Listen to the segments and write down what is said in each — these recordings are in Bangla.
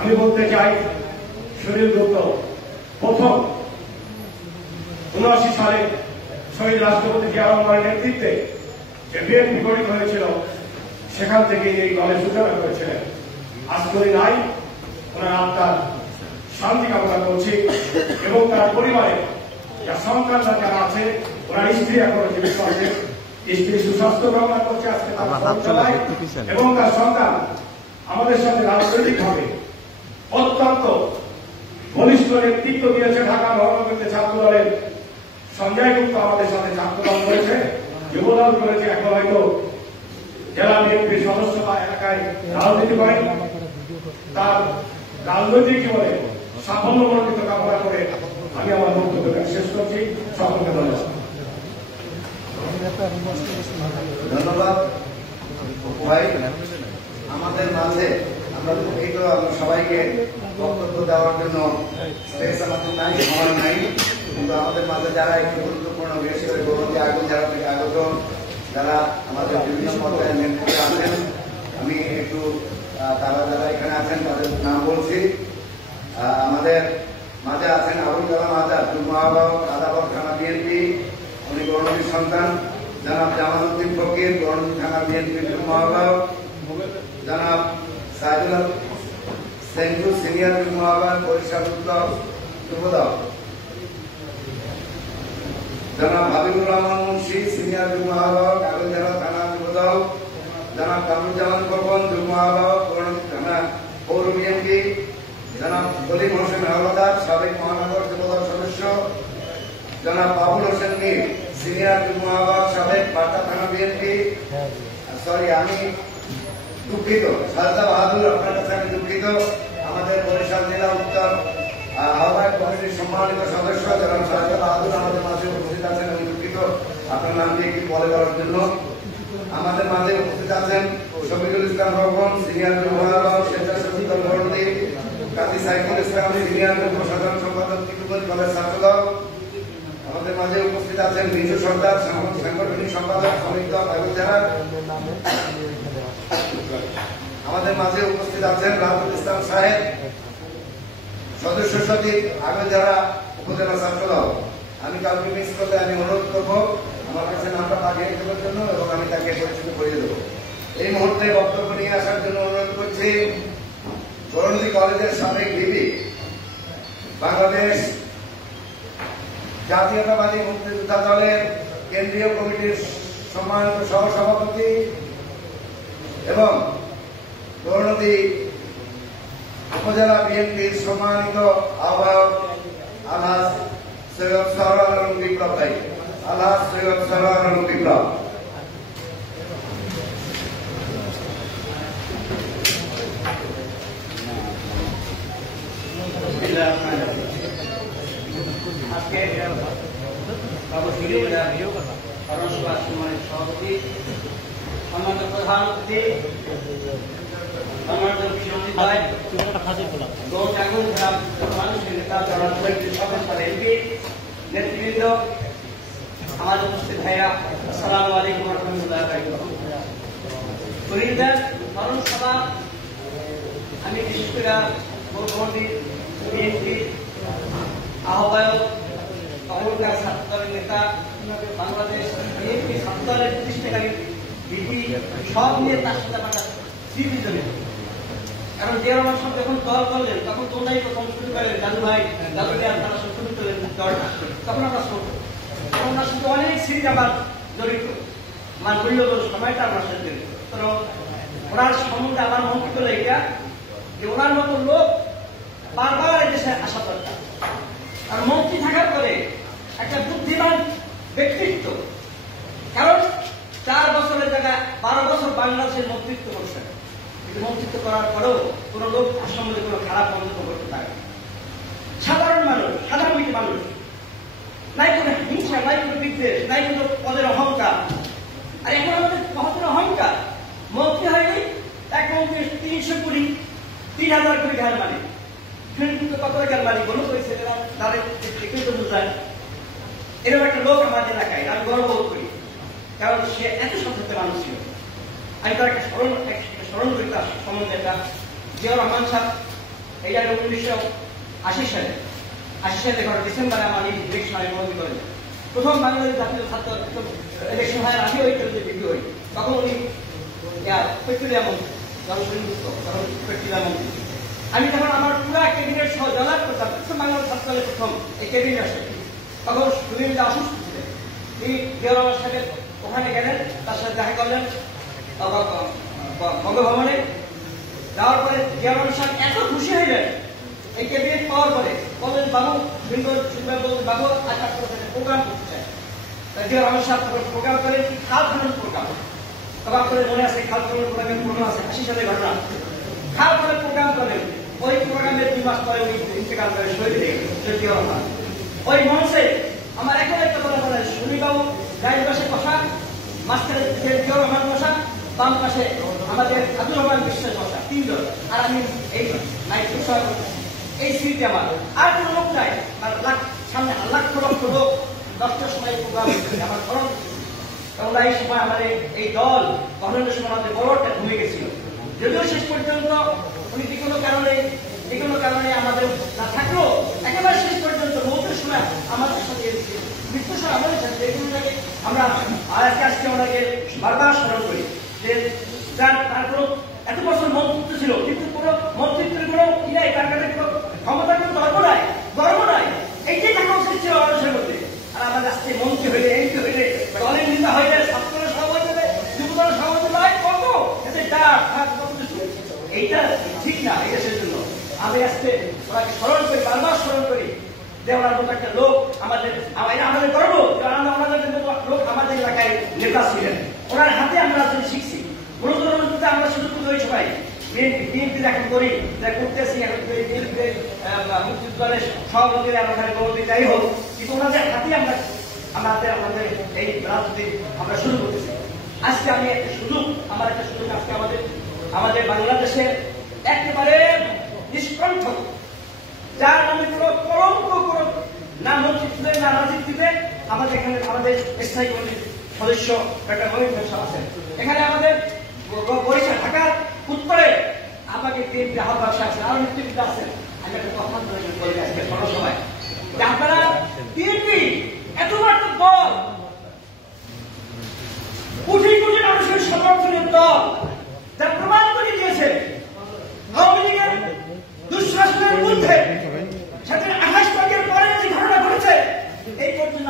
আমি বলতে চাই সুনীল গুপ্ত প্রথম ৭৯ সালে শহীদ রাষ্ট্রপতি জিয়া রহমানের নেতৃত্বে যে বিএনপি গঠিত হয়েছিল সেখান থেকে এই দলের সূচনা করেছিলেন। আজ করি নাই, ওনার আত্মার শান্তি কামনা করছি এবং তার পরিবারে যার সন্তানরা যারা আছে ওনার স্ত্রী এখনো জীবিত আছে, স্ত্রী সুস্বাস্থ্য কামনা করছে আজকে তার এবং তার সন্তান আমাদের সাথে রাজনৈতিকভাবে অত্যন্ত ঘনিষ্ঠ নেতৃত্ব দিয়েছে। ঢাকা মহানগরীতে ছাত্র দলের সঞ্জয় গুপ্ত আমাদের সাথে ছাত্রদল করেছে, যুবদল করেছে, এখন হয়তো জেলা বিএনপির সদস্য বা এলাকায় রাজনীতি করেন। তার রাজনৈতিক জীবনে সাফল্য মণ্ডিত কামনা করে আমি আমার বক্তব্য শেষ করছি। সকলকে ধন্যবাদ। ধন্যবাদ ভাই। আমাদের মাঝে আমরা এই তো সবাইকে বক্তব্য দেওয়ার জন্য স্পেস আমাদের নাই, সময় নাই, কিন্তু আমাদের মাঝে যারা একটু গুরুত্বপূর্ণ, বিশেষ করে গৌরবী আগুন যারা থেকে আগত, যারা আমাদের বিভিন্ন পর্যায়ে নেতৃত্বে আছেন, আমি একটু তারা যারা এখানে আছেন তাদের নাম বলছি। আমাদের মাঝে আছেন আবুল কালাম আজাদ, যুগ্ম আহ্বায়ক, আদালত থানা বিএনপি, উনি গৌরবীর সন্তান। জনাব জামালউদ্দিন ফকির, গৌরবী থানা বিএনপির যুগ্ম আহ্বায়ক। জনাব সাইদুল সেন্টু, সিনিয়র যুগ্ম আহ্বায়ক, বরিশাল উত্তর যুবদল। জনাব হাবিবুর রহমান মুন্সি, সিনিয়র যুগ্ম আহ্বায়ক, আগরতলা থানা যুবদল। জনাব কামরুজ্জামান খোকন, যুগ্ম আহ্বায়ক, গৌরবী থানা পৌর বিএনপি। জনাব কলিম হোসেন হাওলাদার, সাবেক মহানগর যুবদল সদস্য। জনাব বাবুল হোসেন মীর, সিনিয়র যুগ্ম আহ্বায়ক, সাবেক বাটা থানা বিএনপি। সরি, আমি দুঃখিত, সাজদা বাহাদুর, আপনার কাছে আমি দুঃখিত। আমাদের বরিশাল জেলা উত্তর আহ্বায়ক কমিটির সম্মানিত সদস্য জনাব সাজদা বাহাদুর আমাদের মাঝে উপস্থিত আছেন। আমি দুঃখিত আপনার নামটি একটু বলে দেওয়ার জন্য। আমাদের মাঝে উপস্থিত আছেন শফিকুল ইসলাম রহমান, সিনিয়র যুগ্ম আহ্বায়ক, স্বেচ্ছাসেবক দল গৌরদী। কাজী সাইফুল ইসলাম, সিনিয়র যুগ্ম সাধারণ সম্পাদক, কিশোরগঞ্জ কলেজ ছাত্রদল। আমাদের মাঝে উপস্থিত আছেন বিজু সরকার, সাংগঠনিক সম্পাদক, শ্রমিক দল আগরতলা। আমাদের মাঝে উপস্থিত আছেন রাহুল ইসলাম সাহেব, সদস্য সচিব, আগরতলা উপজেলা ছাত্রদল। আমি কাউকে মিস করলে আমি অনুরোধ করবো আমার কাছে নামটা পাঠিয়ে দেওয়ার জন্য এবং আমি তাকে পরিচিত করিয়ে দেবো। এই মুহূর্তে বক্তব্য নিয়ে আসার জন্য অনুরোধ করছি গৌরবী কলেজের সাবেক ভিপি, বাংলাদেশ জাতীয়তাবাদী মুক্তিযোদ্ধা দলের কেন্দ্রীয় কমিটির সম্মানিত সহসভাপতি এবং গৌরনদী উপজেলা বিএনপির সম্মানিত আহ্বায়ক আলহাজ সৈয়দ সরওয়ার আলম বিপ্লব ভাই। আলহাজ সৈয়দ সরওয়ার আলম বিপ্লব। আজকে সম্মানিত সভাপতি, সম্মানিত প্রধান অতিথি, সম্মানিত বিরোধী ভাই, মানুষের নেতা এমপি নেতৃবৃন্দ, আমার উপস্থিত ভাইরা, আসসালামু আলাইকুম রহমতুল্লাহ। স্মরণ সভা আমি বিশেষ করে বিএনপি আহ্বায়ক, তখনকার ছাত্র দলের নেতা, বাংলাদেশ বিএনপি ছাত্র দলের প্রতিষ্ঠাকারী ভিপি সব নিয়ে তার সাথে আমার স্মৃতি জড়িত। কারণ জিয়া রহমান সাহেব যখন দল করলেন তখন তোমরাই প্রথম শুরু করলেন, দাদু ভাই, দাদু ভাই তারা শুরু করলেন দলটা। তখন আমরা ছোট, আমরা শুধু অনেক স্মৃতি আমার জড়িত, আমার মূল্যবান সময়টা আমার সাথে জড়িত। তো ওনার সম্বন্ধে আমার মন্তব্য হলো এটা যে ওনার মতো লোক বারবার এই দেশে আসা দরকার। আর মন্ত্রী থাকার পরে একটা বুদ্ধিমান ব্যক্তিত্ব, কারণ 4 বছরের জায়গায় 12 বছর বাংলাদেশের মন্ত্রিত্ব করছেন, কিন্তু মন্ত্রিত্ব করার পরেও কোন লোক তার সম্বন্ধে কোন খারাপ মন্তব্য করতে পারে। সাধারণ মানুষ, সাধারণ মানুষ, নাই কোনো হিংসা, নাই কোনো বিদ্বেষ, নাই কোনো পদের অহংকার। আর এখন আমাদের পদের অহংকার, মন্ত্রী হয়নি, এক মন্ত্রী 300 কোটি, 3000 কোটি টাকার মালিক, কিন্তু কত টাকার মালিক বলুন ওই ছেলেরা, তাদের একটু বোঝায়। এরকম একটা লোক আমাদের এলাকায়, আমি গর্ববোধ করি, কারণ সে এত সচেতন মানুষ ছিল। আমি তার একটা স্মরণ স্মরণ করি তার সম্বন্ধে একটা। জিয়াউর রহমান সাহেব এই জায়গায় 1980 সালে ডিসেম্বরে আমার এই ইলেকশন মনোনীত করেন। প্রথম বাংলাদেশ জাতীয় ছাত্র ইলেকশন হয় আগে ওই বিক্রি হই, তখন উনি পেট্রোলিয়াম মন্ত্রী, জনসংযুক্ত তখন পেট্রোলিয়াম মন্ত্রী। আমি তখন আমার পুরা ক্যাবিনেট সহ জলাপ করতাম, বাংলাদেশ ছাত্র দলের প্রথম এই ক্যাবিনেট আসে। তখন সুনীল দা অসুস্থ ছিলেন, তিনি জিয়াউর রহমান সাহেব ওখানে গেলেন, তার সাথে দেখা করলেন বঙ্গভবনে। যাওয়ার পরে জিয়াউর রহমান সাহেব এত খুশি হয়ে যায় এই ক্যাবিনেট পাওয়ার পরে, বললেন বাবু বাবু আজ প্রোগ্রাম করতে চাই। জিয়াউর রহমান সাহেব তখন প্রোগ্রাম করেন খাল খনন প্রোগ্রাম। তখন করে মনে আছে খাল খনন প্রোগ্রাম আছে 80 সালের ঘটনা। খাল খনন প্রোগ্রাম করেন, ওই প্রোগ্রামের 2 মাস পরে উনি ইন্তেকাল করে শহীদ হয়ে গেলেন জিয়াউর রহমান। ওই মঞ্চে আমার এখন একটা কথা বলে, সুনীলবাবু ডাইন পাশে বসা, মাঝখানে জিয়াউর রহমান বসা, বাম পাশে আমাদের আব্দুর রহমান বিশ্বাস বসা, 3 জন, আর আমি এই এই সিটে আমার আর কোন লোক নাই। সামনে লক্ষ লক্ষ লোক 10টার সময় প্রোগ্রাম আমার স্মরণ। এবং এই সময় আমাদের এই দল গঠনের সময় আমাদের বড় একটা ভূমিকা ছিল। যদিও শেষ পর্যন্ত উনি যে কোনো কারণে আমাদের না থাকলেও একেবারে শেষ পর্যন্ত মৌতের সময় আমাদের সাথে মৃত্যুর সময় আমাদের সাথে আমরা আজকে ওনাকে বারবার স্মরণ করি যে যার তার কোনো এত বছর মন্ত্রিত্ব ছিল, কিন্তু কোনো মন্ত্রিত্বের কোনো কি নাই, তার কাছে কোনো ক্ষমতার কোনো গর্ব নাই। এইটাই থাকা উচিত ছিল মানুষের মধ্যে। আর আমাদের আজকে মন্ত্রী হইলে, এমপি হইলে, দলের নেতা হইলে, ছাত্রের সভাপতি হবে, যুবদলের সভাপতি নয়, কত এইটা ঠিক না। এই দেশের জন্য আমি আজকে ওনাকে স্মরণ করি, বারবার স্মরণ করি যে ওনার মতো একটা লোক আমাদের গর্ব, আমাদের লোক আমাদের এলাকায় নেতা ছিলেন, ওনার হাতে আমরা আসলে শিখছি। গণতন্ত্র আমরা শুধু ওই সবাই বিএনপি এখন করি করতেছি, মুক্তিযুদ্ধ দলের সভাপতিরা আমাদের গণতন্ত্র যাই হোক, কিন্তু ওনাদের হাতে আমাদের এই রাজনীতি আমরা শুরু করতেছি। আজকে আমি একটা সুযোগ, আজকে আমাদের বাংলাদেশের একেবারে নিষ্কণ্ঠ, যার নামে কোনো কলঙ্ক না মন্ত্রিত্বে না রাজনীতিতে, আমাদের এখানে আমাদের স্থায়ী কমিটির সদস্য একটা মহিলা আছেন। এখানে আমাদের বরিশাল ঢাকার উত্তরে আমাকে বিএনপি আহ্বায়ক আছেন, আরো নেতৃত্ব আছেন। আমি একটা কথা বলি আজকে কোনো সময় যে আপনারা বিএনপি এত বড় দল, কোটি কোটি মানুষের সমর্থনের দল, যা প্রমাণ করে দিয়েছে আওয়ামী লীগের দুঃশাসনের বিরুদ্ধে 28 তারিখের পরে যে ঘটনা ঘটেছে, এই পর্যন্ত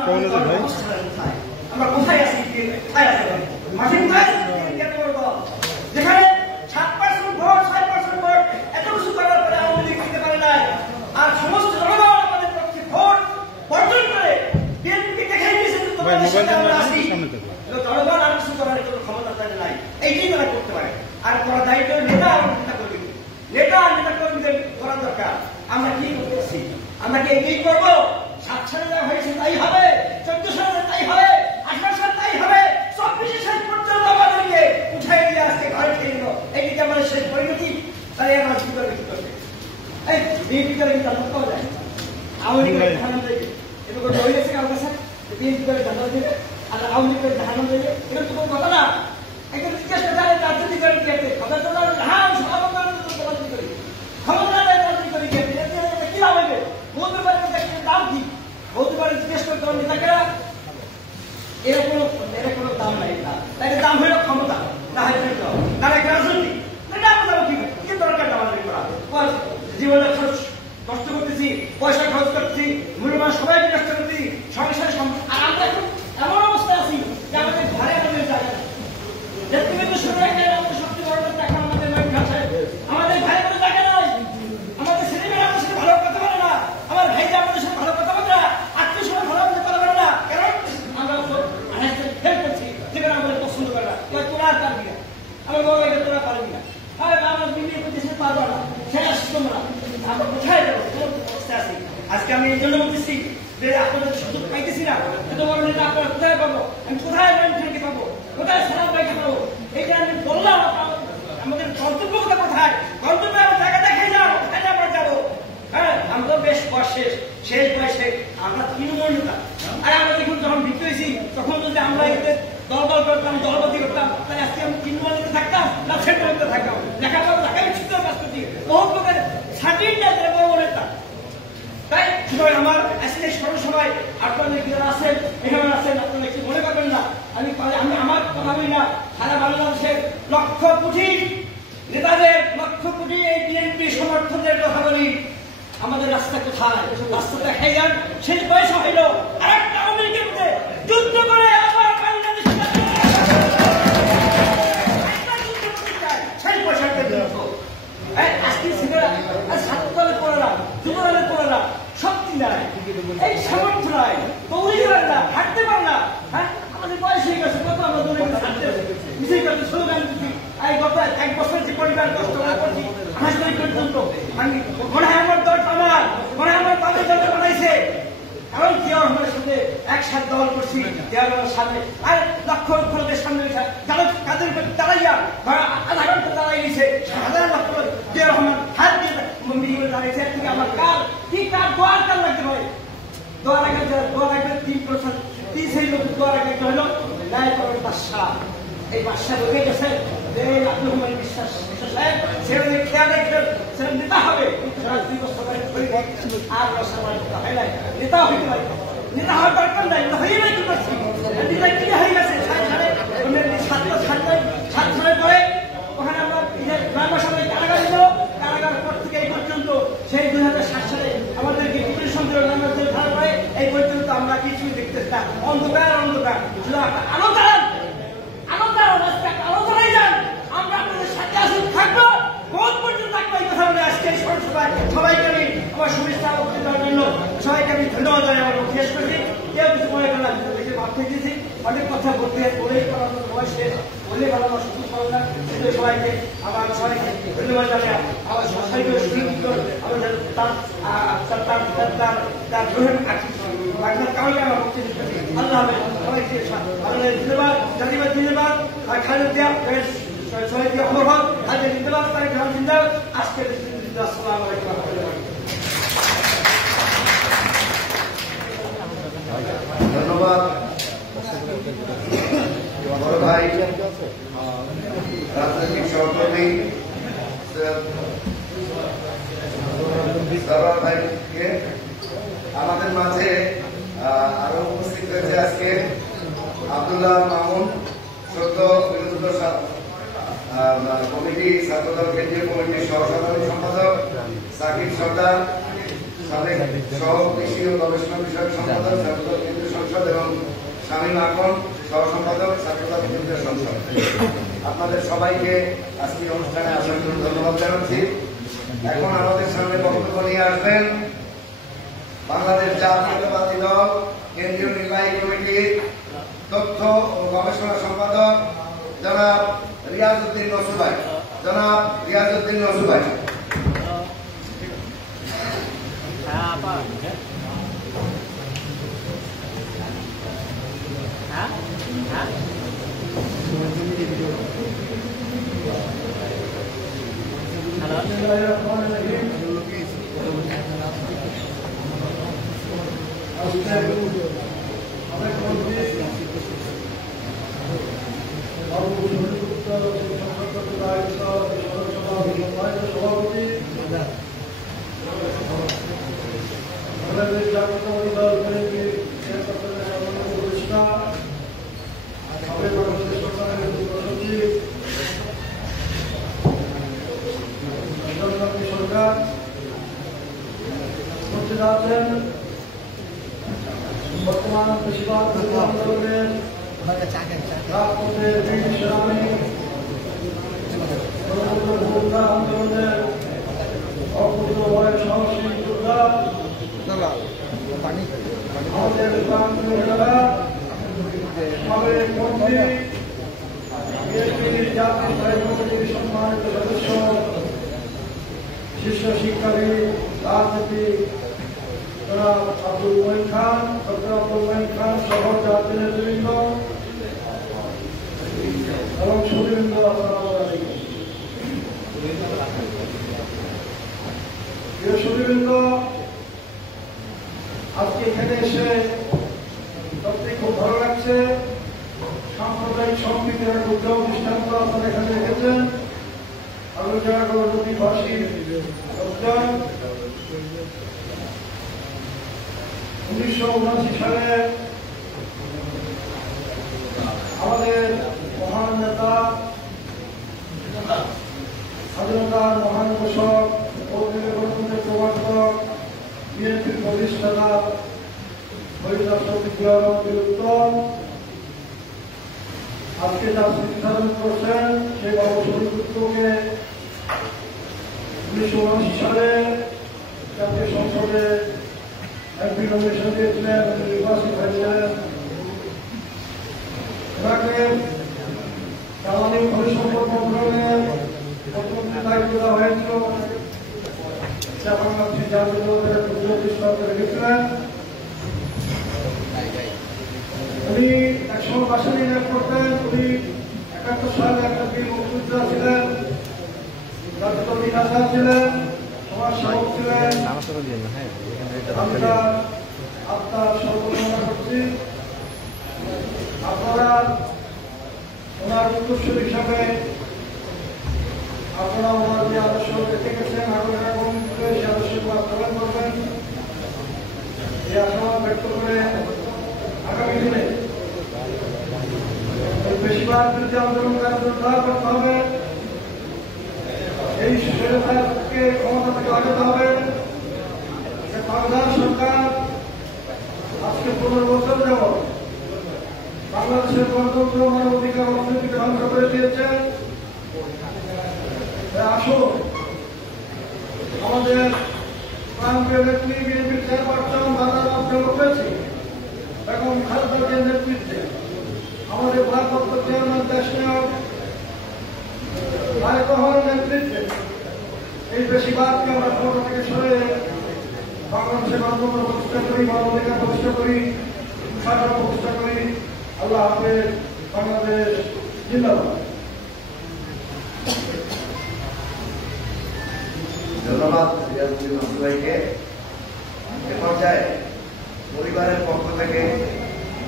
আমরা কোথায় আছি, মাঠের যেখানে 7% ভোট 6% ভোট এত কিছু করার পরে আওয়ামী লীগ দিতে পারে নাই, আর সমস্ত জনগণ আমাদের পক্ষে ভোট বর্জন করে বিএনপিকে দেখাই দিয়েছে আমরা আসি, জনগণ আর কিছু করার কোনো ক্ষমতা তাদের নাই। এইটাই তারা করতে পারে। আর করা দায়িত্ব নেতা কর্মীদের করা দরকার। আমরা কি করতেছি? আমরা কি এগিয়ে করবো? 7 সালে যা হয়েছে তাই হবে, 14 সালে তাই হবে, 18 সালে তাই হবে, 24 সাল পর্যন্ত আমাদেরকে উঠাই দিয়ে আসছে ঘরে খেয়ে নিল। এইদিকে আমাদের শেষ পরিণতি, তাই আমরা কি করবে? এই বিএনপি করে কিন্তু জানাতে পাওয়া যায়, আওয়ামী লীগের ধারণা দেবে, এটা কোনো বই আছে কারো কাছে বিএনপি করে জানাতে দেবে আর আওয়ামী লীগের ধারণা দেবে, এটা তো কোনো কথা না। একজন জিজ্ঞাসা জানে রাজনীতি করে গিয়েছে, কথা তো রাজনীতি করি, ক্ষমতা রাজনীতি করে গিয়েছে, কি লাভ হবে? বলতে পারে দাম কি? বলতে পারে জিজ্ঞেস করতে হবে নেতাকেরা, এর কোনো দাম নাই। তাকে দাম হইল ক্ষমতা, না হয় রাজনীতি, কি দরকার আমাদের করা? জীবনে খরচ নষ্ট করতেছি, পয়সা খরচ করতেছি, মূল্যবান সবাইকে নষ্ট করতেছি, সংসার আর আমরা এখন এমন অবস্থায় আছি যে আমাদের ঘরে আমাদের জায়গা নেতৃবৃন্দ শুরু হয়ে গেলে আমাদের সবচেয়ে বড় কথা এখন আমাদের আমাদের ভাই বোনের জায়গা নাই, আমাদের ছেলেমেয়েরা আমাদের সাথে ভালো কথা বলে না, আমার ভাইরা আমাদের সাথে ভালো কথা বলে না, আত্মীয় সবাই ভালো কথা বলে না, কারণ আমরা ফেল করছি, যেখানে আমাদের পছন্দ করে না। তোরা আর পারবি না, আমার বাবা তোরা পারবি না, আমার বিয়ে করতেছে পারবো না, শেষ তোমরা আমরা কোথায় যাবো? অবস্থায় আছি। আজকে আমি এই জন্য বলতেছি যে আপনাদের সুযোগ পাইতেছি না, তোমার নেতা আপনারা কোথায় পাবো, আমি কোথায় থেকে পাবো, কোথায় সালাম পাইতে পাবো? এইটা আমি বললাম, আমাদের গন্তব্যটা কোথায়? গন্তব্যে আমার জায়গা দেখাই যাও, কোথায় আমরা যাবো? হ্যাঁ, আমরা বেশ শেষ বয়সে আমরা তৃণমূল নেতা, আর আমরা যখন বিক্রি হয়েছি তখন যদি আমরা এদের দল করতাম, দলবাদী করতাম, তাহলে আজকে আমি তৃণমূল নেতা থাকতাম না সেটা থাকতাম? বহু প্রকার সার্টিন না তারা বড় বড় নেতা। তাই সুতরাং আমার আজকে সবাই আপনাদের যারা আছেন এখানে আছেন আপনারা কিছু মনে করবেন না, আমি আমার কথা বলি না, সারা বাংলাদেশের লক্ষ কোটি নেতাদের লক্ষ কোটি এই বিএনপি সমর্থকদের কথা বলি। আমাদের রাস্তা কোথায়? রাস্তা দেখাই যান। শেষ বয়স হইল আরেকটা আমেরিকার মধ্যে যুদ্ধ করে আবার বাংলাদেশ শেষ বয়স একটা যুদ্ধ। আজকে ছেলেরা ছাত্রদলের পড়েরা যুবদলের পড়েরা শক্তি নাই, এই সামর্থ্য নাই, দৌড়ে পারে না, হাঁটতে পারে না। হ্যাঁ, আমাদের বয়স হয়ে গেছে, কত আমরা দৌড়ে হাঁটতে মিছিল করতে স্লোগান দিচ্ছি। এই গত 1 বছর যে পরিবার কষ্ট করে করছি হাসপাতাল পর্যন্ত আমি মনে হয় আমার দল আমার মনে হয় আমার তাদের দল বানাইছে। এমন জিয়া রহমানের সাথে একসাথে দল করছি, জিয়া রহমানের সামনে আর লক্ষ লক্ষ লোকের সামনে কাদের উপর দাঁড়াইয়া আধা ঘন্টা দাঁড়াই নিছে, হাজার লক্ষ লোক জিয়া রহমান হাত দিয়ে মিটিং করে দাঁড়িয়েছে। থেকে আমার কার কি কার দোয়ার কার লাগতে হয়? দোয়া রাখা 3% 30 লোক দোয়া রাখা হলো ন্যায় করার বাদশা। এই বাদশা ঢুকে গেছে যে আব্দুল রহমান বিশ্বাস সাহেব সেখানে খেয়াল রাখবেন, সেখানে নেতা হবে। 2 বছর আর হয় নাই, নেতা হইতে পারে, নেতা হওয়ার দরকার নাই, হয়ে নাই। কি করছি নেতা কি হয়ে গেছে? সাত সালের পরে ওখানে আমরা গ্রামসভায় কারাগার ছিল, কারাগার পর থেকে এই পর্যন্ত সেই 2007 সালে আমাদেরকে ডিপ্রেশন ধারা করে এই পর্যন্ত আমরা কিছুই দেখতেছি না, অন্ধকার অন্ধকার। শুধু আলো দাঁড়ান, আলো দাঁড়ান, আলো দাঁড়াই যান, আমরা আপনাদের সাথে আসুন, থাকবো, বহুত পর্যন্ত থাকবো। এই কথা বলে আজকে সবাইকে আমি আমার শুভেচ্ছা দেওয়ার জন্য সবাইকে আমি ধন্যবাদ জানাই। আমার শেষ করছি, কেউ কিছু মনে করলাম ভাবতে দিয়েছি, অনেক কথা বলতে বলেই করানো সবাই শেষ বলে বলানো সুযোগ পাবো না। সবাইকে আমার সবাইকে ধন্যবাদ জানাই। আমার সবাইকে আমাদের তার গ্রহণ কারণে আমার বক্তব্য আল্লাহ সবাইকে ধন্যবাদ জানিবাদ ধন্যবাদ। আর খালেদ দিয়া শহীদ দিয়া অনুভব খালেদ জিন্দাবাদ, তার গ্রাম জিন্দাবাদ। আজকের আসসালামু আলাইকুম। ধন্যবাদ বড় ভাই রাজনৈতিক সহকর্মী সরওয়ার ভাইকে। আমাদের মাঝে আরো উপস্থিত হয়েছে আজকে আব্দুল্লাহ মামুন, সদ্য বিরোধী কমিটি ছাত্রদল কেন্দ্রীয় কমিটির সহসাধারণ সম্পাদক, সাকিব সর্দার সাবেক সহ কৃষি ও গবেষণা বিষয়ক সম্পাদক ছাত্রদল কেন্দ্রীয় সংসদ, এবং শামীম আকন সহ সম্পাদক ছাত্রদল কেন্দ্রীয় সংসদ। আপনাদের সবাইকে আজকের অনুষ্ঠানে আসার জন্য ধন্যবাদ জানাচ্ছি। এখন আমাদের সামনে বক্তব্য নিয়ে আসবেন বাংলাদেশ জাতীয়তাবাদী দল কেন্দ্রীয় নির্বাহী কমিটির তথ্য ও গবেষণা সম্পাদক জনাব রিয়াজউদ্দিন নসু ভাই। জনাব রিয়াজউদ্দিন নসু ভাই। বর্তমান বেশিরভাগ আন্দোলনের রাজপথের ব্রিটিশ আর্মি আন্দোলনের অভূতপূর্ব সাহসী যোদ্ধা আমাদের সাবেক মন্ত্রী, বিএনপির জাতীয় কমিটির সম্মানিত সদস্য, শীর্ষ শিক্ষাবিদ, রাজনীতিক আব্দুল মঈন খান, ডক্টর আব্দুল মঈন খান সহ জাতীয় নেতৃবৃন্দ এবং সুদীবৃন্দ, প্রিয় সুদীবৃন্দ, আজকে এখানে এসে সত্যি খুব ভালো লাগছে। সাম্প্রদায়িক সম্প্রীতির এক উদ্যোগ দৃষ্টান্ত আপনারা এখানে রেখেছেন। আলোচনা নদীবাসী লোকজন 1979 সালে আমাদের মহান নেতা, স্বাধীনতার মহান ঘোষক ও গণতন্ত্রের প্রবর্তক, বিএনপির প্রতিষ্ঠাতা উত্তম আজকে যা স্মৃতিধারণ করছেন সেই বাবা শহীদ উত্তমকে 1979 সালে জাতীয় সংসদে এমপি নমিনেশন দিয়েছিলেন, নির্বাচিত হয়েছিলেন। ওনাকে জ্বালানি খনিজ সম্পদ মন্ত্রণালয়ের প্রথম দায়িত্ব দেওয়া হয়েছিল। বাংলাদেশের জাতীয় দলের প্রতিষ্ঠাতা রেখেছিলেন। উনি একসময় বাসা নিয়ে করতেন। উনি 71 সালে একটা বীর মুক্তিযোদ্ধা ছিলেন, জাতীয় নেতা ছিলেন, সমাজ সেবক ছিলেন। আমি তার আত্মার সর্বকামনা করছি। আপনারা ওনার উত্তরসূরি হিসাবে আপনারা ওনার যে আদর্শ দেখে গেছেন, আগামী সেই আদর্শকে বাস্তবায়ন করবেন এই আশাবাদ ব্যক্ত করে আগামী দিনে বেশিরভাগ বিরুদ্ধে আন্দোলনকারীদের উদ্ধার করতে হবে। এই স্বৈরাচারকে ক্ষমতা থেকে হটাতে হবে। বাংলাদেশ সরকার আজকে 15 বছর যাবৎ বাংলাদেশের গণতন্ত্র, মানবাধিকার, অর্থনীতিকে ধ্বংস করে দিয়েছে। আসুন আমাদের প্রান্তীয় নেত্রী বিএনপির চেয়ারপারসন বাজার আপনারা পেয়েছি এবং খালেদার নেতৃত্বে আমাদের ভারপ্রাপ্ত চেয়ারম্যান দেশ নায়ক তারেক রহমানের নেতৃত্বে এই বেশিরভাগকে আমরা ক্ষমতা থেকে সরে বাংলাদেশের গণতন্ত্র প্রতিষ্ঠা করি, মানবাধিকার প্রতিষ্ঠা করি, শাসন প্রতিষ্ঠা করি। আল্লাহ হাফেজ। বাংলাদেশ জিন্দাবাদ। ধন্যবাদ ভাইকে। এ পর্যায়ে পরিবারের পক্ষ থেকে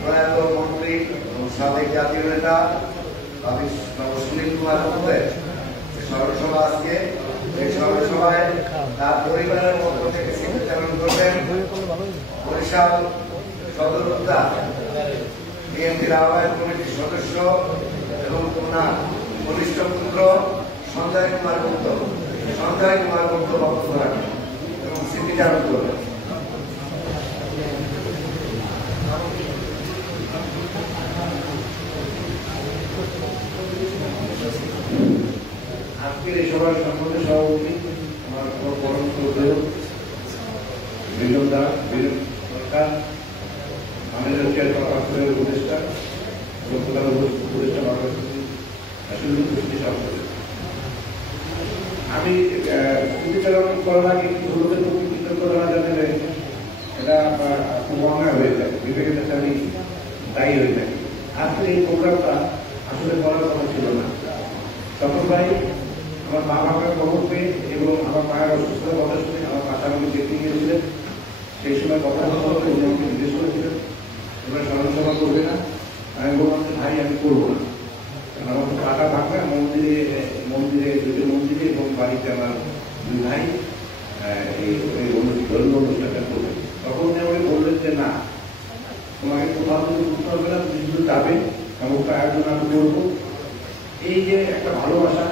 প্রয়াত মন্ত্রী এবং সাবেক জাতীয় নেতা সুনীল কুমার দত্তের স্মরণসভা আজকে এই স্মরণসভায় তার পরিবারের পক্ষ থেকে স্মৃতিচারণ করবেন বরিশাল সদর উদ্যান বিএনপির আহ্বায়ক কমিটির সদস্য এবং ওনার কনিষ্ঠ পুত্র সঞ্জয় কুমার গুপ্ত বক্তব্য রাখেন এবং স্মৃতিচারণ করবেন। আজকের এই সভার সম্বন্ধে সভাপতি আমার পরম শ্রদ্ধেয় বিজনদা বীর সরকার, মাননীয় চেয়ারপারসনের উপদেষ্টা এবং প্রধান উপদেষ্টা বাংলাদেশ আসলে উপস্থিত সভাপতি। আমি স্মৃতিচারণ করার আগে ধন্যবাদের প্রতি কৃতজ্ঞতা জানালে এটা খুব অন্যায় হয়ে যায়, বিবেকের কাছে আমি দায়ী হয়ে থাকি। আজকের এই প্রোগ্রামটা আসলে করার কথা ছিল না। তখন ভাই আমার মা বাবার খবর পেয়ে এবং আমার মায়ের অসুস্থতার কথা শুনে আমার পাশে আমাকে দেখতে গিয়েছিলেন। সেই সময় কথা বলতে উনি আমাকে জিজ্ঞেস করেছিলেন তোমরা স্মরণসভা করবে না? আমি বললাম যে ভাই আমি করবো না, কারণ আমার তো টাকা থাকবে। দুটো মন্দিরে এবং বাড়িতে আমার দুই ভাই এই অনুষ্ঠানটা করবে। তখন উনি আমাকে বললেন যে না, তোমাকে কোথাও কিছু করতে হবে না, তুমি শুধু যাবে, সমস্ত আয়োজন আমি করবো। এই যে একটা ভালোবাসা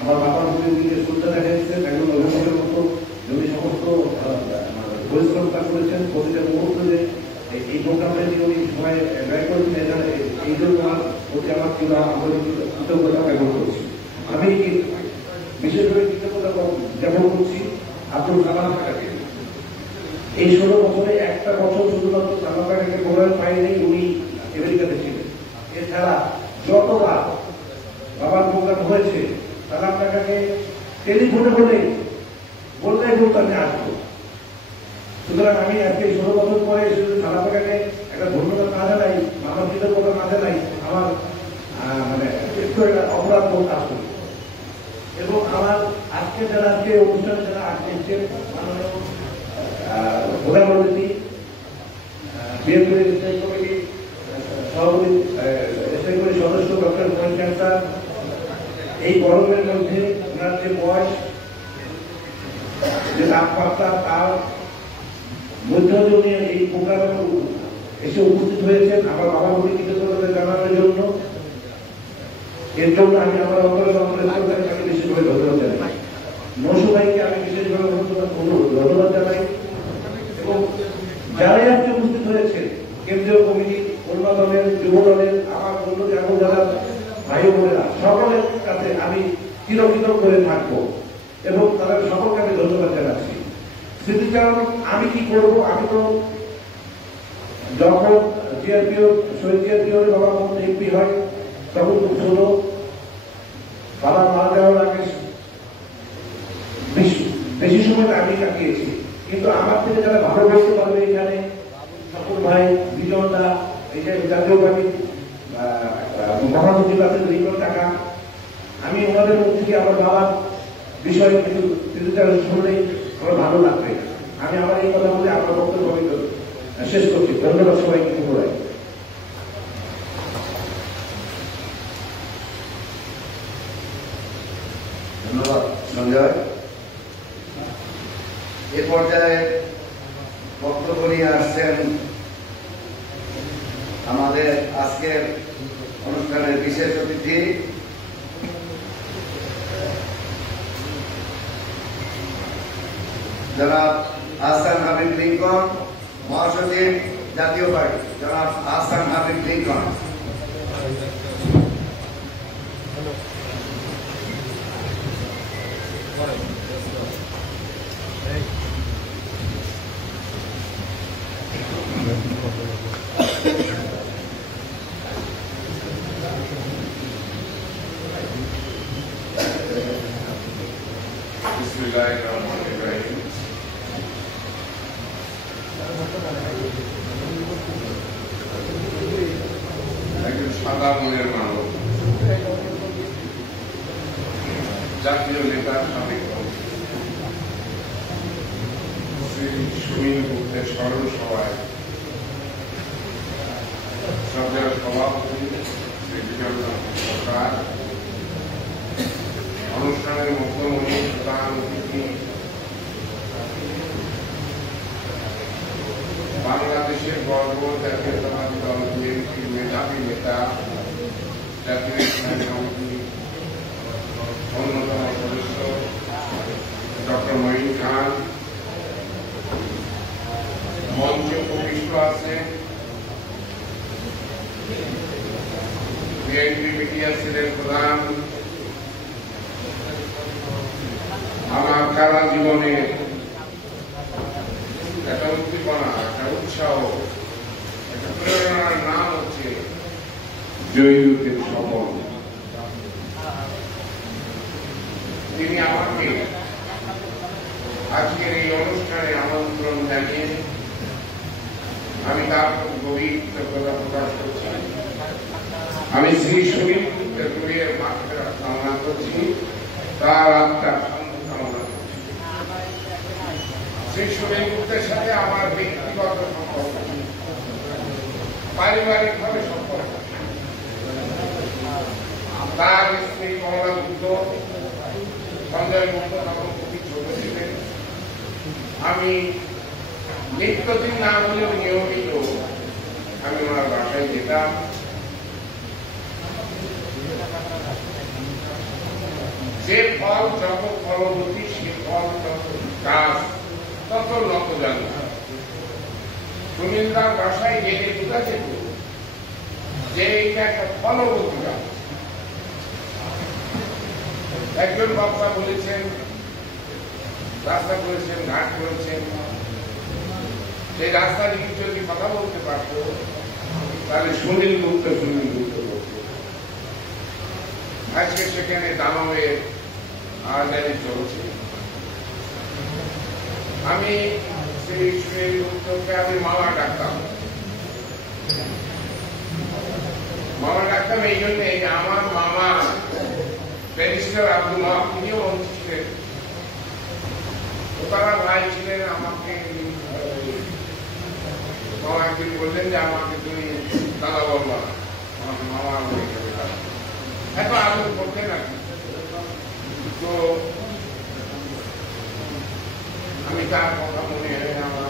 আমার বাবার প্রতি উনি শ্রদ্ধা দেখাচ্ছেন, একজন অভিভাবকের মতো উনি সমস্ত পরিশ্রমটা করেছেন প্রতিটা মুহূর্তে যে এই প্রোগ্রামটা যে উনি সময় ব্যয় করেছেন, এই জন্য প্রতি আমার কৃতজ্ঞতা জ্ঞাপন করছি। আমি বিশেষ করে কৃতজ্ঞতা জ্ঞাপন করছি আব্দুল সালাম কাকাকে। এই 16 বছরে একটা বছর শুধুমাত্র সালাম কাকাকে প্রোগ্রাম পাইনি, উনি আমেরিকাতে ছিলেন। এছাড়া যতবার বাবার প্রোগ্রাম হয়েছে সালাম কাকাকে টেলিফোনে বললেই বলতো আমি আসবো। সুতরাং আমি আজকে 16 বছর পরে শুধু সালাম কাকাকে একটা ধন্যবাদ না জানাই, আমার কৃতজ্ঞতা না জানাই, আমার মানে একটু একটা অপরাধ বোধ আসবে। এবং আমার আজকে যারা আজকে অনুষ্ঠানে যারা আসছেন মাননীয় প্রধান অতিথি বিএনপির স্থায়ী কমিটি সভাপতি স্থায়ী কমিটির সদস্য ডক্টর মোহিত ক্যান্সার, এই গরমের মধ্যে ওনার যে বয়স, যে তাপমাত্রা, তার মধ্যে উনি এই প্রোগ্রামে এসে উপস্থিত হয়েছেন আমার বাবার প্রতি কৃতজ্ঞতা জানানোর জন্য। এর জন্য আমি আমার অন্তরের আমি বিশেষভাবে ধন্যবাদ জানাই। নৌশু ভাইকে আমি বিশেষভাবে ধন্যবাদ জানাই এবং যারাই আজকে উপস্থিত হয়েছেন, কেন্দ্রীয় কমিটি, অন্য দলের, যুব দলের, আমার অন্য যারা ভাই বোনেরা, সকলের কাছে আমি চিরকৃতজ্ঞ করে থাকবো এবং তাদের সকলকে আমি ধন্যবাদ জানাচ্ছি। স্মৃতিচারণ আমি কি করবো, আমি তো যখন জিআরপিও শহীদ জিআরপিও বাবা মোহাম্মদ এমপি হয় তখন খুব ছোট, বাবা মারা যাওয়ার আগে বেশি সময় আমি কাটিয়েছি। কিন্তু আমার থেকে যারা ভালো বলতে পারবে এখানে সকল ভাই, বিজন দা, এই যে জাতীয় পার্টি মহাসচিব আছে 2 কোটি টাকা, আমি ওনাদের মুখ থেকে আমার বাবার বিষয়ে কিন্তু স্মৃতিচারণ শুনলেই আমার ভালো লাগবে। আমি আমার এই কথা বলে আমার বক্তব্য শেষ করছি। ধন্যবাদ সবাইকে পুনরায়। ধন্যবাদ সঞ্জয়। এ পর্যায়ে বক্তব্য নিয়ে আসছেন আমাদের আজকের অনুষ্ঠানের বিশেষ অতিথি জনাব আহসান হাবিব লিঙ্কন, মহাসচিব জাতীয় পার্টি। জনাব আহসান হাবিব লিঙ্কন। বিসমিল্লাহিররহমানিররহিম। একজন সাদা মনের মানব, জাতীয় নেতার সাবেক শ্রী সুনীল গুপ্তের স্মরণ সভায় সরকার সভাপতি শ্রী বিজয় সরকার, অনুষ্ঠানের মুখ্যমন্ত্রী, প্রধান অতিথি, বাংলাদেশের গর্ব, জাতীয়তাবাদী দল বিএনপির মেধাবী নেতা, জাতীয় ইসলামী কমিটির অন্যতম সদস্য ডক্টর মঈন খান, মঞ্চে উপবিষ্ট আছে বিএনপি মিডিয়া সেলের প্রধান, আমার কারা জীবনে একটা উদ্দীপনা, একটা উৎসাহ, একটা প্রেরণার নাম হচ্ছে জয়ীদের স্বপন। তিনি আমাকে আজকের এই অনুষ্ঠানে আমন্ত্রণ জানিয়ে আমি তার প্রতি গভীর কৃতজ্ঞতা প্রকাশ করছি। আমি শ্রী সুনীল গুপ্তের রুহের মাগফিরাত কামনা করছি, তার আত্মার শান্তি কামনা করছি। শ্রী সুনীল গুপ্তের সাথে আমার ব্যক্তিগত সম্পর্ক, পারিবারিক ভাবে সম্পর্ক। তার স্ত্রী কমলা গুপ্ত, সঞ্জয় গুপ্ত তখন খুবই ছোট ছিলেন। আমি নিত্যদিন না হলেও নিয়মিত আমি ওনার বাসায় যেতাম। যে ফল যত ফলবতী, সে ফল যত গাছ তত নত জানি। সুনীলদার বাসায় গেলে বোঝা যেত যে এটা একটা ফলবতী গাছ। একজন বক্তা বলেছেন, রাস্তা করেছেন, ঘাট করেছেন, সেই রাস্তা নিয়ে যদি কথা বলতে পারত তাহলে সুনীল গুপ্ত বলতো। আজকে সেখানে দানবের আয়োজনে চলছে। আমি শ্রী সুনীল গুপ্তকে আমি মামা ডাকতাম। মামা ডাকতাম এই জন্যে যে আমার মামা ব্যারিস্টার আব্দুল ওয়াহাব, তিনিও মন্ত্রী ছিলেন। তারা ভাই ছিলেন। আমাকে মামা একদিন বললেন যে আমাকে তুমি দাদা বলবা, আমাকে মামা হয়ে যাবে। এত আদর করতেন আর কি। তো আমি তার কথা মনে হয় আমার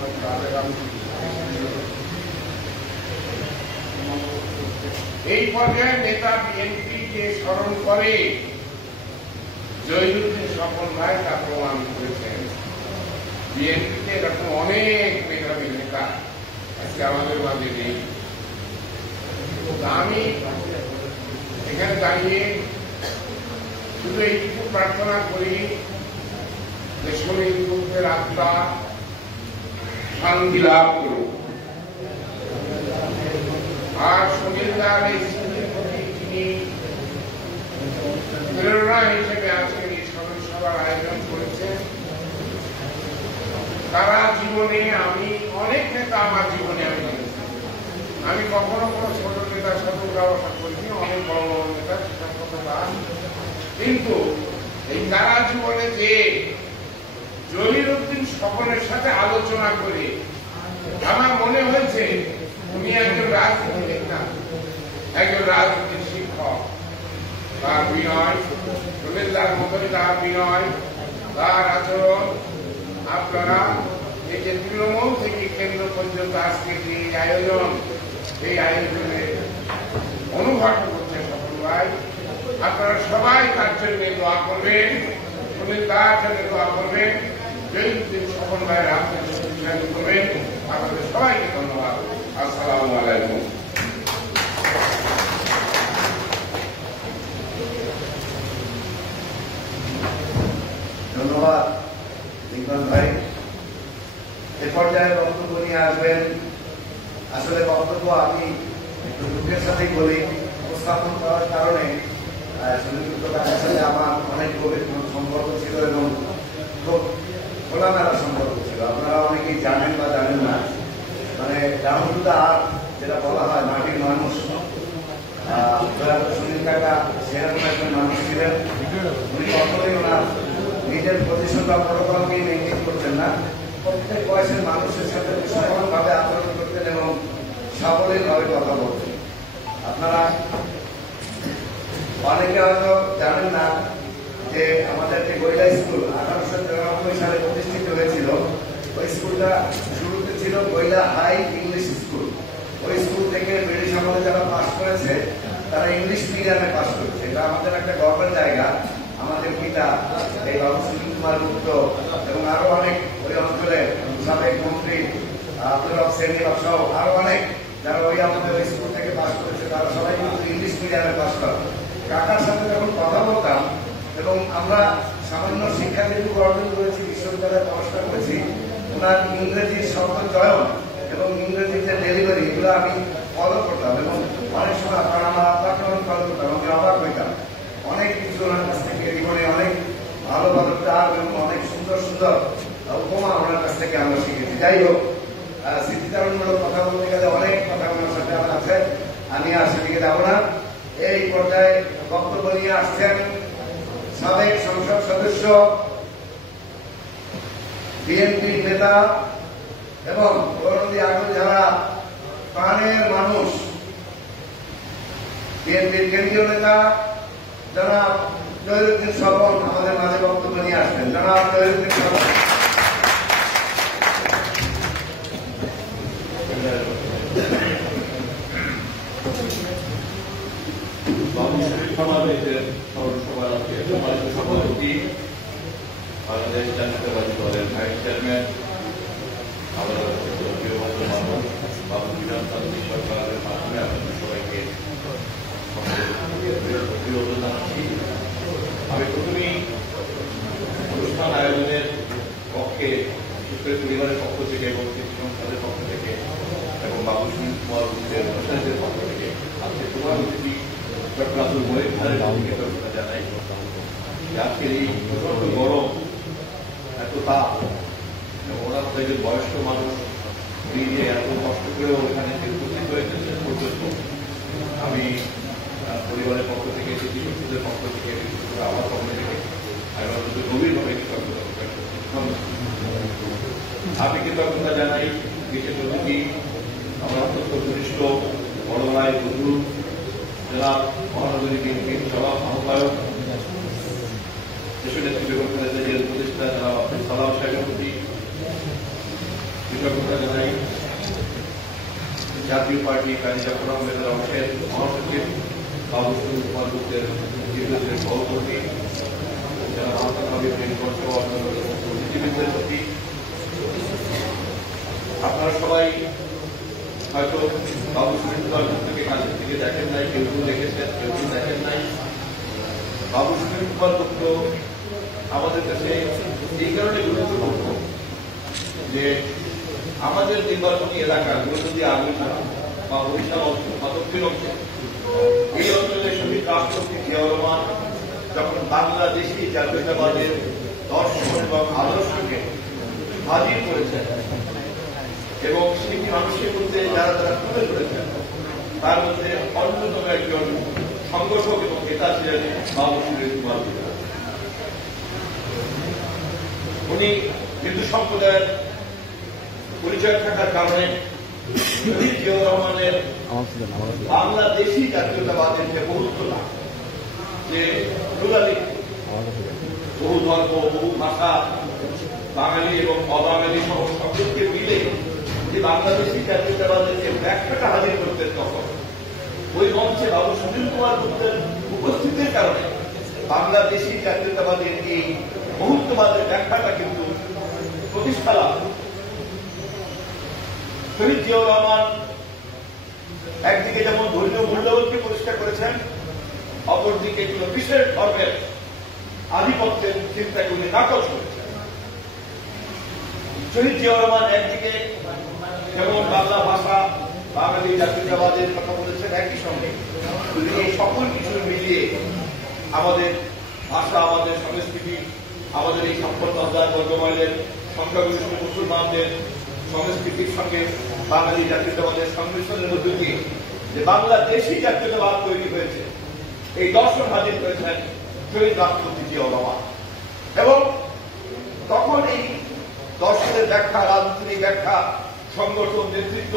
এই পর্যায়ে নেতা বিএনপিকে স্মরণ করে জহিরুদ্দিন স্বপন ভাই তা প্রমাণ করেছেন। বিএনপিতে এরকম অনেক মেধাবী নেতা আজকে আমাদের মাঝে নেই। আমি এখানে দাঁড়িয়ে শুধু এইটুকু প্রার্থনা করি যে শহীদ মুক্তির আত্মা শান্তি লাভ করুক। আর শহীদদার এই স্মৃতির প্রতি তিনি প্রেরণা হিসেবে আজকের এই স্মরণ সভার আয়োজন করেছেন। তারা জীবনে আমি অনেক নেতা আমার জীবনে আমি কখনো কোনো ছোট নেতার সাথে ব্যবসা করিনি, অনেক বড় বড় নেতা সেটার কথা, কিন্তু এই তারা জীবনে যে জহিরুদ্দিন স্বপনের সাথে আলোচনা করে আমার মনে হয়েছে উনি একজন রাজনীতিবিদ না, একজন রাজনীতির শিক্ষক। তার বিনয়, সুনীলদার মতোই তার বিনয়, তার আচরণ আপনারা এই যে তৃণমূল থেকে কেন্দ্র পর্যন্ত আজকে যে আয়োজন, এই আয়োজনে অনুভব করছে স্বপন ভাই। আপনারা সবাই তার জন্য দোয়া করবেন, সুনীলদার জন্য দোয়া করবেন, জহিরুদ্দিন স্বপন ভাইয়ের আপনাদের শক্তিশালী করবেন। আপনাদের সবাইকে ধন্যবাদ। আসসালামু আলাইকুম। ধন্যবাদ লিঙ্কন ভাই। এ পর্যায়ে বক্তব্য নিয়ে আসবেন। আসলে বক্তব্য আমি একটু দুঃখের সাথেই বলি, উপস্থাপন করার কারণে সুনীলদার সাথে আমার অনেক গভীর সম্পর্ক ছিল এবং খুব খোলামেলা সম্পর্ক ছিল। আপনারা অনেকেই জানেন বা জানেন না, মানে রাহুলদা যেটা বলা হয় মাটির মানুষ, সুনীল কাকা সেরকম একজন মানুষ ছিলেন। উনি কখনোই ওনার নিজের পজিশন বা প্রোটোকলকে মেনটেন করতেন না, প্রত্যেক বয়সের মানুষের সাথে সমানভাবে আচরণ করতেন এবং সাবলীলভাবে কথা বলতেন। আপনারা অনেকে হয়তো জানেন না যে আমাদের যে গৈলা স্কুল 1893 সালে প্রতিষ্ঠিত হয়েছিল, ওই স্কুলটা শুরুতে ছিল গৈলা হাই ইংলিশ স্কুল। ওই স্কুল থেকে ব্রিটিশ আমলে যারা পাস করেছে তারা ইংলিশ মিডিয়ামে পাস করেছে। এটা আমাদের একটা গর্বের জায়গা। আমাদের পিতা এই বাবু সুনীল কুমার গুপ্ত এবং আরো অনেক ওই অঞ্চলের সাবেক মন্ত্রী আব্দুল হক সেনিবাগ সহ আরো অনেক যারা ওই আমাদের ওই স্কুল থেকে পাস করেছে, তারা সবাই কিন্তু ইংলিশ মিডিয়ামে পাস করে। কাকার সাথে যখন কথা বলতাম এবং আমরা সামান্য শিক্ষা যেটুকু অর্জন করেছি, বিশ্ববিদ্যালয়ে পড়াশোনা করেছি, ওনার ইংরেজির শব্দ চয়ন এবং ইংরেজির যে ডেলিভারি এগুলো আমি ফলো করতাম এবং অনেক সময় আপনার আমার আপনাকে ফলো করতাম, আমি অবাক হইতাম। অনেক কিছু ওনার কাছ থেকে জীবনে অনেক ভালো ভালো টার্ম এবং অনেক সুন্দর সুন্দর উপমা ওনার কাছ থেকে আমরা শিখেছি। যাই হোক, স্মৃতিচারণমূলক কথা বলতে গেলে অনেক কথা ওনার সাথে আমার আছে, আমি আর সেদিকে যাবো না। এই পর্যায়ে বক্তব্য নিয়ে আসছেন সাবেক সংসদ সদস্য, বিএনপির নেতা এবং গৌরবী আগুন যারা প্রাণের মানুষ, বিএনপির কেন্দ্রীয় নেতা জনাব জহিরুদ্দিন স্বপন আমাদের মাঝে বক্তব্য নিয়ে আসবেন। জনাব জহিরুদ্দিন স্বপন। সমাবেশের সভার সভাপতি, বাংলাদেশ জাতীয়তাবাদী দলের ভাইস চেয়ারম্যান, আমাদের প্রিয় বন্ধু মানুষ বাবু বিধানতান্ত্রিক সরকারের মাধ্যমে আপনাদের সবাইকে অভিনন্দন জানাচ্ছি। আমি প্রথমেই অনুষ্ঠান আয়োজনের পক্ষে, বিশেষ করে পরিবারের পক্ষ থেকে এবং কৃষি সংস্থাদের পক্ষ থেকে এবং বাবু সুনীল কুমার গুপ্তের প্রশাসনের পক্ষ থেকে আজকে তোমার অতিথি চট্টগ্রাম মনের ধারে কৃতজ্ঞতা জানাই। আজকের এই প্রচন্ড গরম, এত তাপ, ওনার মতো একজন বয়স্ক মানুষ নিজে এত কষ্ট করেও এখানে উপস্থিত হয়েছে শেষ পর্যন্ত। আমি পরিবারের পক্ষ থেকে, কৃষি সংস্থাদের পক্ষ থেকে, আমার পক্ষ থেকে আমি অন্তত গভীরভাবে কৃতজ্ঞতা প্রকাশ করছি। আমি কৃতজ্ঞতা জানাই বিশেষ অতিথি আমার অত্যন্ত ঘনিষ্ঠ বড় ভাই বন্ধু জনাব মহানগরী বিএনপির সভা আহ্বায়ক দেশনেত্রী বেগম খালেদা জিয়ার উপদেষ্টা জনাব আব্দুল সালাম সাহেবের প্রতি কৃতজ্ঞতা জানাই। জাতীয় পার্টি কাজী জাফর আহমেদের অংশের মহাসচিব বাবু কুমার গুপ্তের দীর্ঘদিনের সহকর্মী জনাব আহমদ হাবিব বুদ্ধিজীবীদের প্রতি, আপনারা সবাই হয়তো বাবু কুমার গুপ্তকে কাছের থেকে দেখেন নাই, কেউ কেউ দেখেছেন, কেউ কেউ দেখেন নাই। বাবু কুমার গুপ্ত আমাদের কাছে এই কারণে গুরুত্বপূর্ণ যে আমাদের নির্বাচনী এলাকাগুলো যদি আলোচনা বা বরিশাল অঞ্চল বা দক্ষিণ অঞ্চল, এই অঞ্চলে শহীদ রাষ্ট্রপতি জিয়াউর রহমান যখন বাংলাদেশি জাতীয়তাবাদের দর্শন এবং আদর্শকে হাজির করেছেন এবং সেই মানুষের মধ্যে যারা যারা তুলে ধরেছেন, তার মধ্যে অন্যতম একজন সংগঠক এবং নেতা ছিলেন বাবু কুমার গুপ্ত। উনি হিন্দু সম্প্রদায়ের পরিচয় থাকার কারণে জিয়াউর রহমানের বাংলাদেশি জাতীয়তাবাদের যে বহুত্বতা, যে প্লুরালিটি, বহু ধর্ম, বহু ভাষা, বাঙালি এবং অবাঙালি সহ সকলকে মিলে যে বাংলাদেশি জাতীয়তাবাদের যে ব্যাখ্যাটা হাজির করতেন, তখন ওই মঞ্চে বাবু সুনীল কুমার গুপ্তের উপস্থিতির কারণে বাংলাদেশি জাতীয়তাবাদের এই বহুত্ববাদের ব্যাখ্যাটা কিন্তু প্রতিষ্ঠা লাভ। শহীদ জিয়াউর রহমান একদিকে যেমন ধর্মীয় মূল্যবোধকে প্রতিষ্ঠা করেছেন, অপরদিকে কোনো বিশেষ ধর্মের আধিপত্যের চিন্তাকে উনি নাকচ করেছেন। শহীদ জিয়াউর রহমান একদিকে যেমন বাংলা ভাষা, বাঙালি জাতীয়তাবাদের কথা বলেছেন, একই সঙ্গে এই সকল কিছু মিলিয়ে আমাদের ভাষা, আমাদের সংস্কৃতি, আমাদের এই সম্পদ বর্গমাইলের সংখ্যাগরিষ্ঠ মুসলমানদের সংস্কৃতির সঙ্গে বাঙালি জাতীয়তাবাদের সংমিশ্রণের মধ্যে দিয়ে যে বাংলাদেশি জাতীয়তাবাদ তৈরি হয়েছে, এই দর্শন হাজির করেছেন শহীদ রাষ্ট্রপতি জিয়াউর রহমান। এবং তখন এই দর্শনের ব্যাখ্যা, রাজনীতির ব্যাখ্যা, সংগঠন, নেতৃত্ব,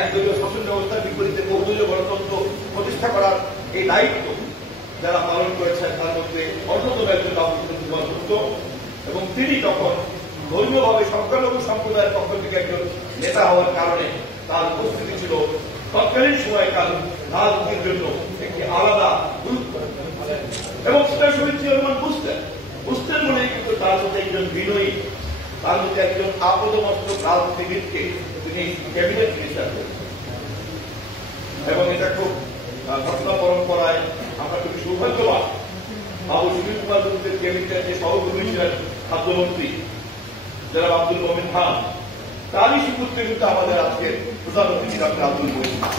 একদলীয় শাসন ব্যবস্থার বিপরীতে বহুদলীয় গণতন্ত্র প্রতিষ্ঠা করার এই দায়িত্ব যারা পালন করেছেন, তার মধ্যে অন্যতম একজন বাবু কুমার গুপ্ত। এবং তিনি তখন ধর্মীয়ভাবে সংখ্যালঘু সম্প্রদায়ের পক্ষ থেকে একজন নেতা হওয়ার কারণে তার উপস্থিতি ছিল তৎকালীন সময়কাল রাজনীতির জন্য একটি আলাদা গুরুত্ব। এবং সেটা শহীদ জিয়াউর রহমান বুঝতেন বলেই কিন্তু তার মধ্যে একজন বিনয়ী, তার মধ্যে একজন আপদমস্তক রাজনীতিবিদকে তিনি ক্যাবিনেট মিনিস্টার করেছেন। এবং এটা খুব ঘটনা পরম্পরায় আমরা খুবই সৌভাগ্যবান, বাবু সুনীল কুমার গুপ্তের ক্যাবিনেটের যে সহকর্মী ছিলেন খাদ্যমন্ত্রী জনাব আব্দুল মমিন খান, তারই সুপুত্রে কিন্তু আমাদের আজকে প্রধানমন্ত্রী ডক্টর আব্দুল মমিন খান।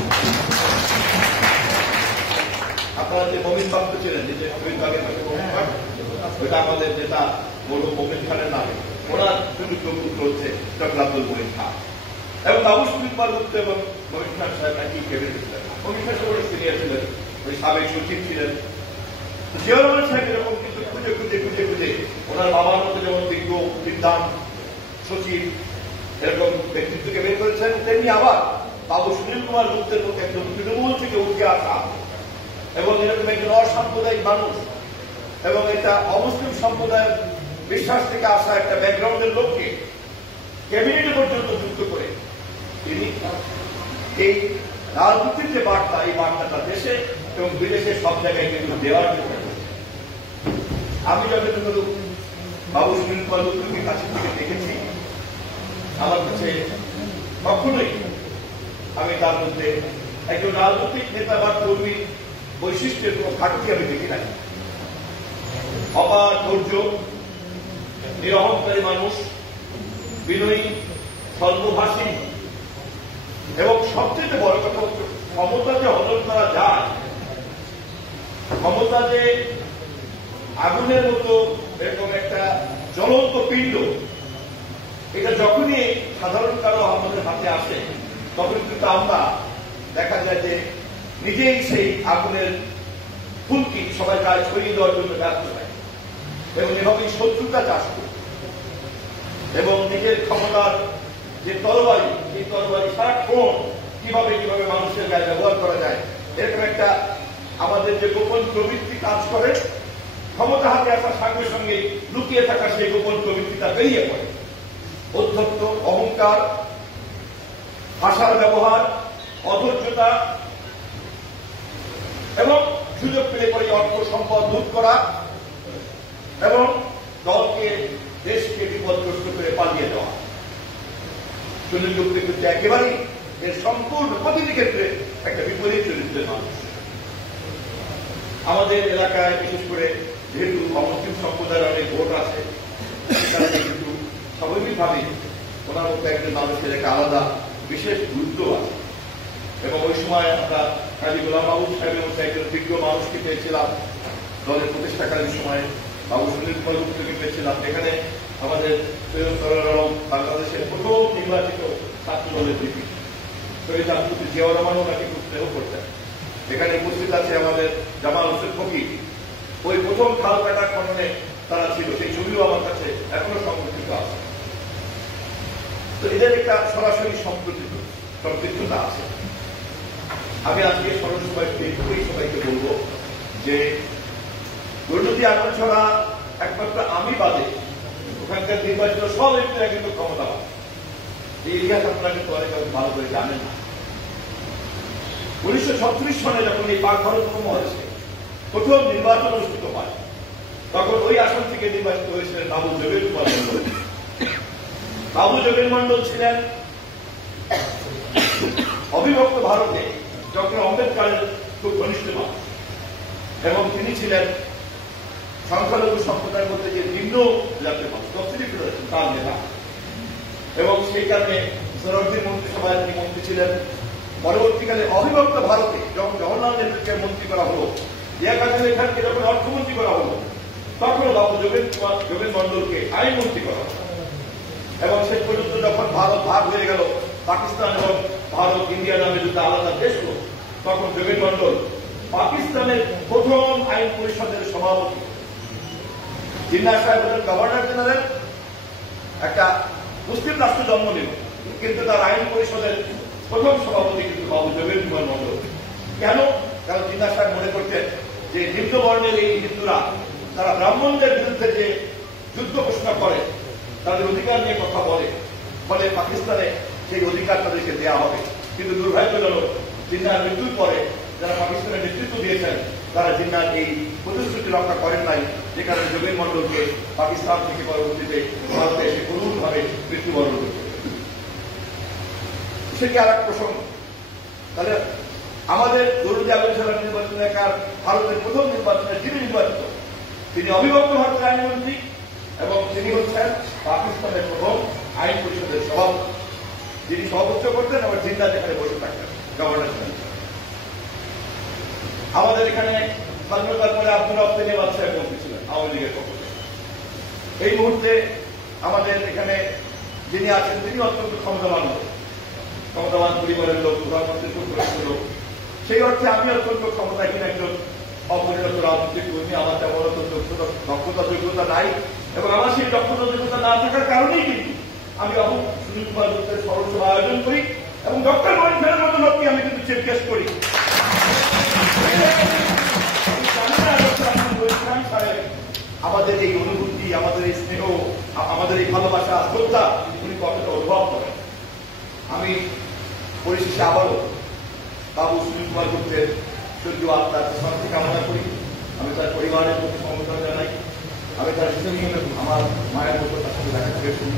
আপনারা যে মমিন বাক্য ছিলেন, যে শহীদ বাগের পাশে মমিন খান, ওইটা আমাদের নেতা মরহুম মমিন খানের নামে, ওনার সুযোগ্য পুত্র হচ্ছে ডক্টর আব্দুল মমিন খান। এবং বাবু সুনীল কুমার গুপ্ত এবং মমিন খান সাহেব একই ক্যাবিনেট ছিলেন। মমিন খান সাহেব সিনিয়র ছিলেন, ওই সাবেক সচিব ছিলেন। জিয়াউর রহমান সাহেব এরকম কিন্তু খুঁজে খুঁজে খুঁজে খুঁজে ওনার বাবার মতো যেমন বিজ্ঞ, বিদ্বান, সচিব এরকম ব্যক্তিত্বকে বের করেছেন, তেমনি আবার বাবু সুনীল কুমার গুপ্তের মতো একজন তৃণমূল থেকে উঠে আসা এবং এরকম একজন অসাম্প্রদায়িক মানুষ এবং এটা অমুসলিম সম্প্রদায়ের বিশ্বাস থেকে আসা একটা ব্যাকগ্রাউন্ডের লোককে ক্যাবিনেটে পর্যন্ত যুক্ত করে তিনি এই রাজনীতির যে বার্তা, এই বার্তাটা দেশে এবং বিদেশে সব জায়গায় কিন্তু দেওয়ার জন্য। আমি যতটুকু বাবু সুনীল কুমার গুপ্তকে কাছে থেকে দেখেছি, আমার কাছে কখনোই আমি তার মধ্যে একজন রাজনৈতিক নেতা বা কর্মীর বৈশিষ্ট্যের কোন ঘাটতি আমি দেখি নাই। অপার ধৈর্য, নিরহংকারী মানুষ, বিনয়ী, সর্বভাষী এবং সবচেয়ে বড় কথা হচ্ছে ক্ষমতা যে হজম করা যায়, ক্ষমতা যে আগুনের মতো এরকম একটা জ্বলন্ত পিণ্ড, এটা যখনই সাধারণ কারো আমাদের হাতে আসে তখন কিন্তু আমরা দেখা যায় যে নিজেই সেই আগুনের ফুলকি সবাই গায়ে ছড়িয়ে দেওয়ার জন্য ব্যর্থ হয় এবং এভাবেই শত্রুতা চাষ করি এবং নিজের ক্ষমতার যে তরবারি, সেই তরবারি সারাক্ষণ কিভাবে কিভাবে মানুষের গায়ে ব্যবহার করা যায়, এরকম একটা আমাদের যে গোপন প্রবৃত্তি কাজ করে, ক্ষমতা হাতে আসার সঙ্গে সঙ্গে লুকিয়ে থাকা সেই গোপন প্রবৃত্তিটা বেরিয়ে পড়ে। অধ্যত্ত, অহংকার, ভাষার ব্যবহার, অধৈর্যতা এবং সুযোগ পেলে পরে অর্থ সম্পদ লুট করা এবং দলকে, দেশকে বিপদগ্রস্ত করে পালিয়ে দেওয়া। সুনীল গুপ্ত কিন্তু একেবারেই এর সম্পূর্ণ প্রতিটি ক্ষেত্রে একটা বিপরীত চরিত্রের মানুষ। আমাদের এলাকায় বিশেষ করে যেহেতু অমুসলিম সম্প্রদায়ের অনেক ভোট আছে, কিন্তু স্বাভাবিকভাবে ওনার মধ্যে একজন মানুষের একটা আলাদা বিশেষ গুরুত্ব আছে। এবং ওই সময় আমরা কাজী গোলাম মাহবুব সাহেবের মধ্যে একজন বিজ্ঞ মানুষকে পেয়েছিলাম, দলের প্রতিষ্ঠাকালীন সময়ে বাবু সুনীল কুমার গুপ্তকে পেয়েছিলাম। এখানে আমাদের সৈয়দ সরওয়ার আলম বাংলাদেশের প্রথম নির্বাচিত ছাত্র দলের ভিপি শহীদ রাষ্ট্রপতি জিয়াউর রহমান ওনাকে খুব স্নেহ করতেন। এখানে উপস্থিত আছে আমাদের জামাল হোসেন ফকির, ওই প্রথম খাল কাটা খননে তারা ছিল, সেই ছবিও আমার কাছে এখনো সংরক্ষিত আছে। তো এদের একটা সরাসরি সম্পৃক্ততা আছে। আমি আজকে সর্বসভায় সবাইকে বলবো যে গৌরনদী আগরছড়া একমাত্র আমি বাদে ওখানকার নির্বাচিত সব ব্যক্তিরা কিন্তু ক্ষমতাবান। এই ইতিহাস আপনারা কিন্তু অনেক ভালো করে জানেন না। 1936 সনে যখন এই পাক ভারত হয়েছে, প্রথম নির্বাচন অনুষ্ঠিত হয়, তখন ওই আসন থেকে নির্বাচিত হয়েছিলেন বাবু যোগেন কুমার মন্ডল। বাবু যোগেন মন্ডল ছিলেন অবিভক্ত ভারতে ডক্টর আম্বেদকরের খুব ঘনিষ্ঠ মানুষ এবং তিনি ছিলেন সংখ্যালঘু সম্প্রদায়ের মধ্যে যে নিম্ন জাতীয় মানুষ, তফসিলি ফেডারেশন, তার নেতা। এবং সেই কারণে সরকারি মন্ত্রিসভায় তিনি মন্ত্রী ছিলেন। পরবর্তীকালে অবিভক্ত ভারতে যখন জওহরলাল নেহরুকে মন্ত্রী করা হলো, জিয়া কাদের খানকে যখন অর্থমন্ত্রী করা হলো, তখন বাবু যোগেন মন্ডলকে আইনমন্ত্রী করা হলো। এবং শেষ পর্যন্ত যখন ভারত ভাগ হয়ে গেল, পাকিস্তান এবং ভারত ইন্ডিয়া নামে দুটো আলাদা দেশ হল, তখন যোগেন মন্ডল পাকিস্তানের প্রথম আইন পরিষদের সভাপতি। জিন্নাহ সাহেব হলেন গভর্নর জেনারেল, একটা মুসলিম রাষ্ট্র জন্ম নিল, কিন্তু তার আইন পরিষদের প্রথম সভাপতি কিন্তু বাবু যোগেন কুমার মন্ডল। কেন? কারণ জিন্নাহ সাহেব মনে করতেন যে নিম্ন বর্ণের এই হিন্দুরা তারা ব্রাহ্মণদের বিরুদ্ধে যে যুদ্ধ ঘোষণা করে, তাদের অধিকার নিয়ে কথা বলে, ফলে পাকিস্তানে সেই অধিকার তাদেরকে দেওয়া হবে। কিন্তু দুর্ভাগ্যজনক, জিন্নাহর মৃত্যুর পরে যারা পাকিস্তানের নেতৃত্ব দিয়েছেন তারা জিন্নাহর এই প্রতিশ্রুতি রক্ষা করেন নাই, যে কারণে যোগেন মন্ডলকে পাকিস্তান থেকে পরবর্তীতে ভারতে এসে করুণভাবে মৃত্যুবরণ করতে। সেটি আর এক প্রসঙ্গ। তাহলে আমাদের গৌরনদী আগরছড়া নির্বাচন এলাকার ভারতের প্রথম নির্বাচনে যিনি নির্বাচিত, তিনি অবিভক্ত ভারতের আইনমন্ত্রী এবং তিনি হচ্ছেন পাকিস্তানের প্রথম আইন পরিষদের সভাপতি, যিনি সভাপতি করতেন এবং জিন্নাহ এখানে বসে থাকতেন গভর্নর জেনারেল। আমাদের এখানে স্বাধীনতার পরে আব্দুল রব তেলিয়াবাদ সাহেব মন্ত্রী ছিলেন আওয়ামী লীগের পক্ষ থেকে। এই মুহূর্তে আমাদের এখানে যিনি আছেন তিনি অত্যন্ত ক্ষমতাবান পরিবারের লোক, প্রধানমন্ত্রীর পুত্র লোক। সেই অর্থে আমি অত্যন্ত ক্ষমতাহীন একজন অপরিণত রাজনৈতিক কর্মী। আমার তেমন দক্ষতা যোগ্যতা নাই এবং আমার সেই দক্ষতা যোগ্যতা না থাকার কারণেই কিন্তু আমি সুনীল কুমার গুপ্তের স্মরণসভা আয়োজন করি এবং ডক্টর মহিন খানের মতো লোককে আমি কিন্তু চিফ গেস্ট করি। আমাদের এই অনুভূতি, আমাদের এই স্নেহ, আমাদের এই ভালোবাসা, শ্রদ্ধা উনি কতটা অনুভব করেন। আমি পরিশেষে আবারও বাবু সুনীল কুমার গুপ্তের স্বর্গীয় আত্মার শান্তি কামনা করি। আমি তার পরিবারের প্রতি সমবেদনা জানাই। আমি তার আমার মায়ের মতো তার সাথে দেখা করে শুনি।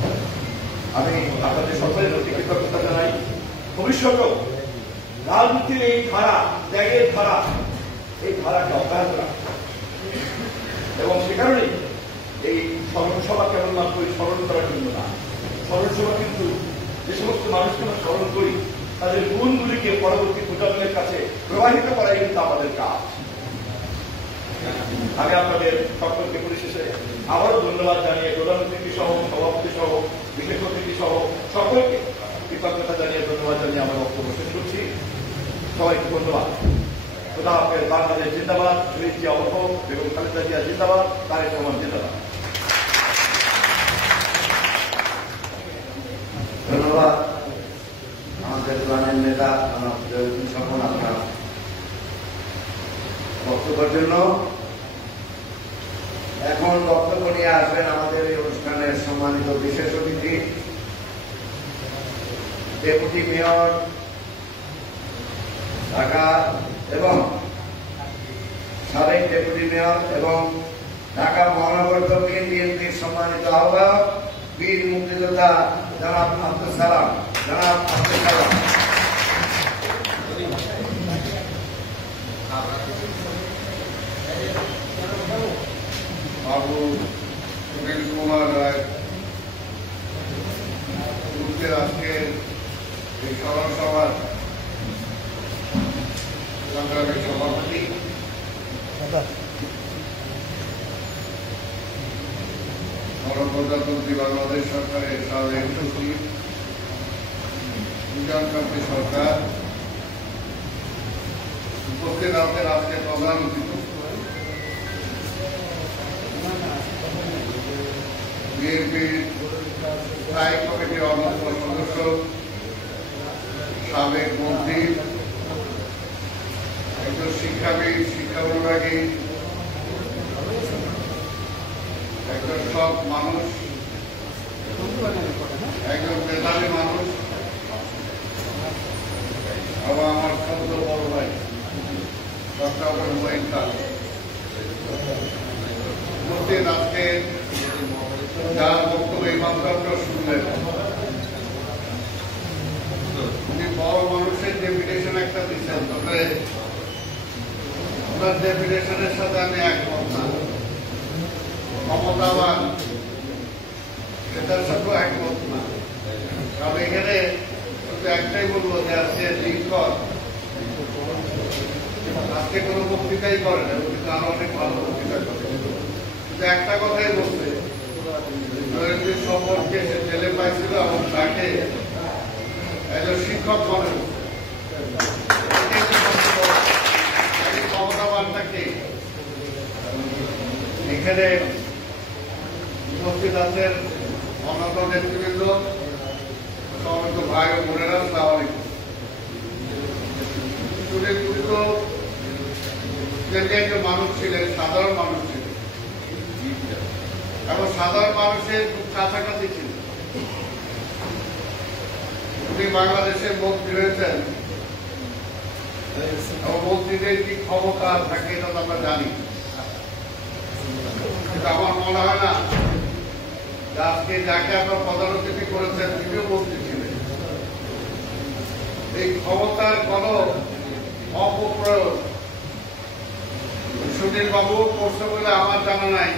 আমি আপনাদের সকলের প্রতি কৃতজ্ঞতা জানাই। ভবিষ্যতেও রাজনীতির এই ধারা, ত্যাগের ধারা, এই ধারাকে অব্যাহত রাখা এবং সে কারণেই এই স্মরণসভা কেবলমাত্র স্মরণ করার জন্য না, স্মরণসভা কিন্তু যে সমস্ত মানুষকে আমরা স্মরণ করি তাদের গুণগুলিকে পরবর্তী প্রজন্মের কাছে প্রবাহিত করাই কিন্তু আমাদের কাজ। আমি আপনাদের সকলকে পরিশেষে আবারও ধন্যবাদ জানিয়ে প্রধান অতিথি সহ, সভাপতি সহ, বিশেষ অতিথি সহ সকলকে কৃতজ্ঞতা জানিয়ে ধন্যবাদ জানিয়ে আমার বক্তব্য শেষ করছি। সবাইকে ধন্যবাদ। খোদা হাফেজ। বাংলাদেশ জিন্দাবাদ। শহীদ জিয়া অমর হোক। বেগম খালেদা জিয়া জিন্দাবাদ। তারেক রহমান জিন্দাবাদ। ধন্যবাদ আমাদের প্রাণের নেতা সকল আপনার বক্তব্যের জন্য। নিয়ে আসবেন আমাদের এই অনুষ্ঠানের সম্মানিত বিশেষ অতিথি ডেপুটি মেয়র ঢাকা এবং সাবেক ডেপুটি মেয়র এবং ঢাকা মহানগর দক্ষিণ বিএনপির সম্মানিত আহ্বায়ক বীর মুক্তিযোদ্ধা জনাব আব্দুল সালাম। বাবু সুনীল কুমার রায় আজকের এই স্মরণ সভার সংগ্রামী সভাপতি, গণপ্রজাতন্ত্রী বাংলাদেশ সরকারের সাবেক সচিব সুজানকান্তি সরকার, উপস্থিত আছেন আজকে প্রধান অতিথি বিএনপির স্থায়ী কমিটির অন্যতম সদস্য সাবেক মন্ত্রী, একজন শিক্ষাবিদ, শিক্ষা বিভাগী, একজন সৎ মানুষ, একজন মেধাবী মানুষ এবং আমার ছোট বড় ভাই ডক্টর হুমায়ুন খান। আজকে যার বক্তব্য এই মাত্র শুনলেন, উনি বড় মানুষের ডেপুটেশন একটা দিচ্ছেন, তবে ওনার ডেপুটেশনের সাথে আমি একমত না। ক্ষমতাবান সেটার সাথেও একমত না। কারণ এখানে শুধু একটাই বলবো যে আজকে লিঙ্কন আজকে কোনো বক্তৃতাই করে না, কিন্তু আরো অনেক ভালো বক্তৃতা করে। কিন্তু একটা কথাই বলছে, নরেন্দ্র সম্পর্কে সে জেলে পাইছিল এবং তাকে একজন শিক্ষক মনে ক্ষমতাবানটাকে এখানে উপস্থিত আছেন অন্যান্য নেতৃবৃন্দ, সমস্ত ভাই ও বোনেরা, আসসালামু আলাইকুম। একজন মানুষ ছিলেন, সাধারণ মানুষ ছিলেন এবং সাধারণ মানুষের খুব কাছাকাছি ছিল। উনি বাংলাদেশের মন্ত্রী হয়েছেন এবং মন্ত্রীদের কি ক্ষমতা থাকে এটা তো আমরা জানি, কিন্তু আমার মনে হয় না যে আজকে যাকে আপনার প্রধান অতিথি করেছেন তিনিও মন্ত্রী ছিলেন। এই ক্ষমতার কোন অপপ্রয়োগ সুনীল বাবু করছে বলে আমার জানা নাই,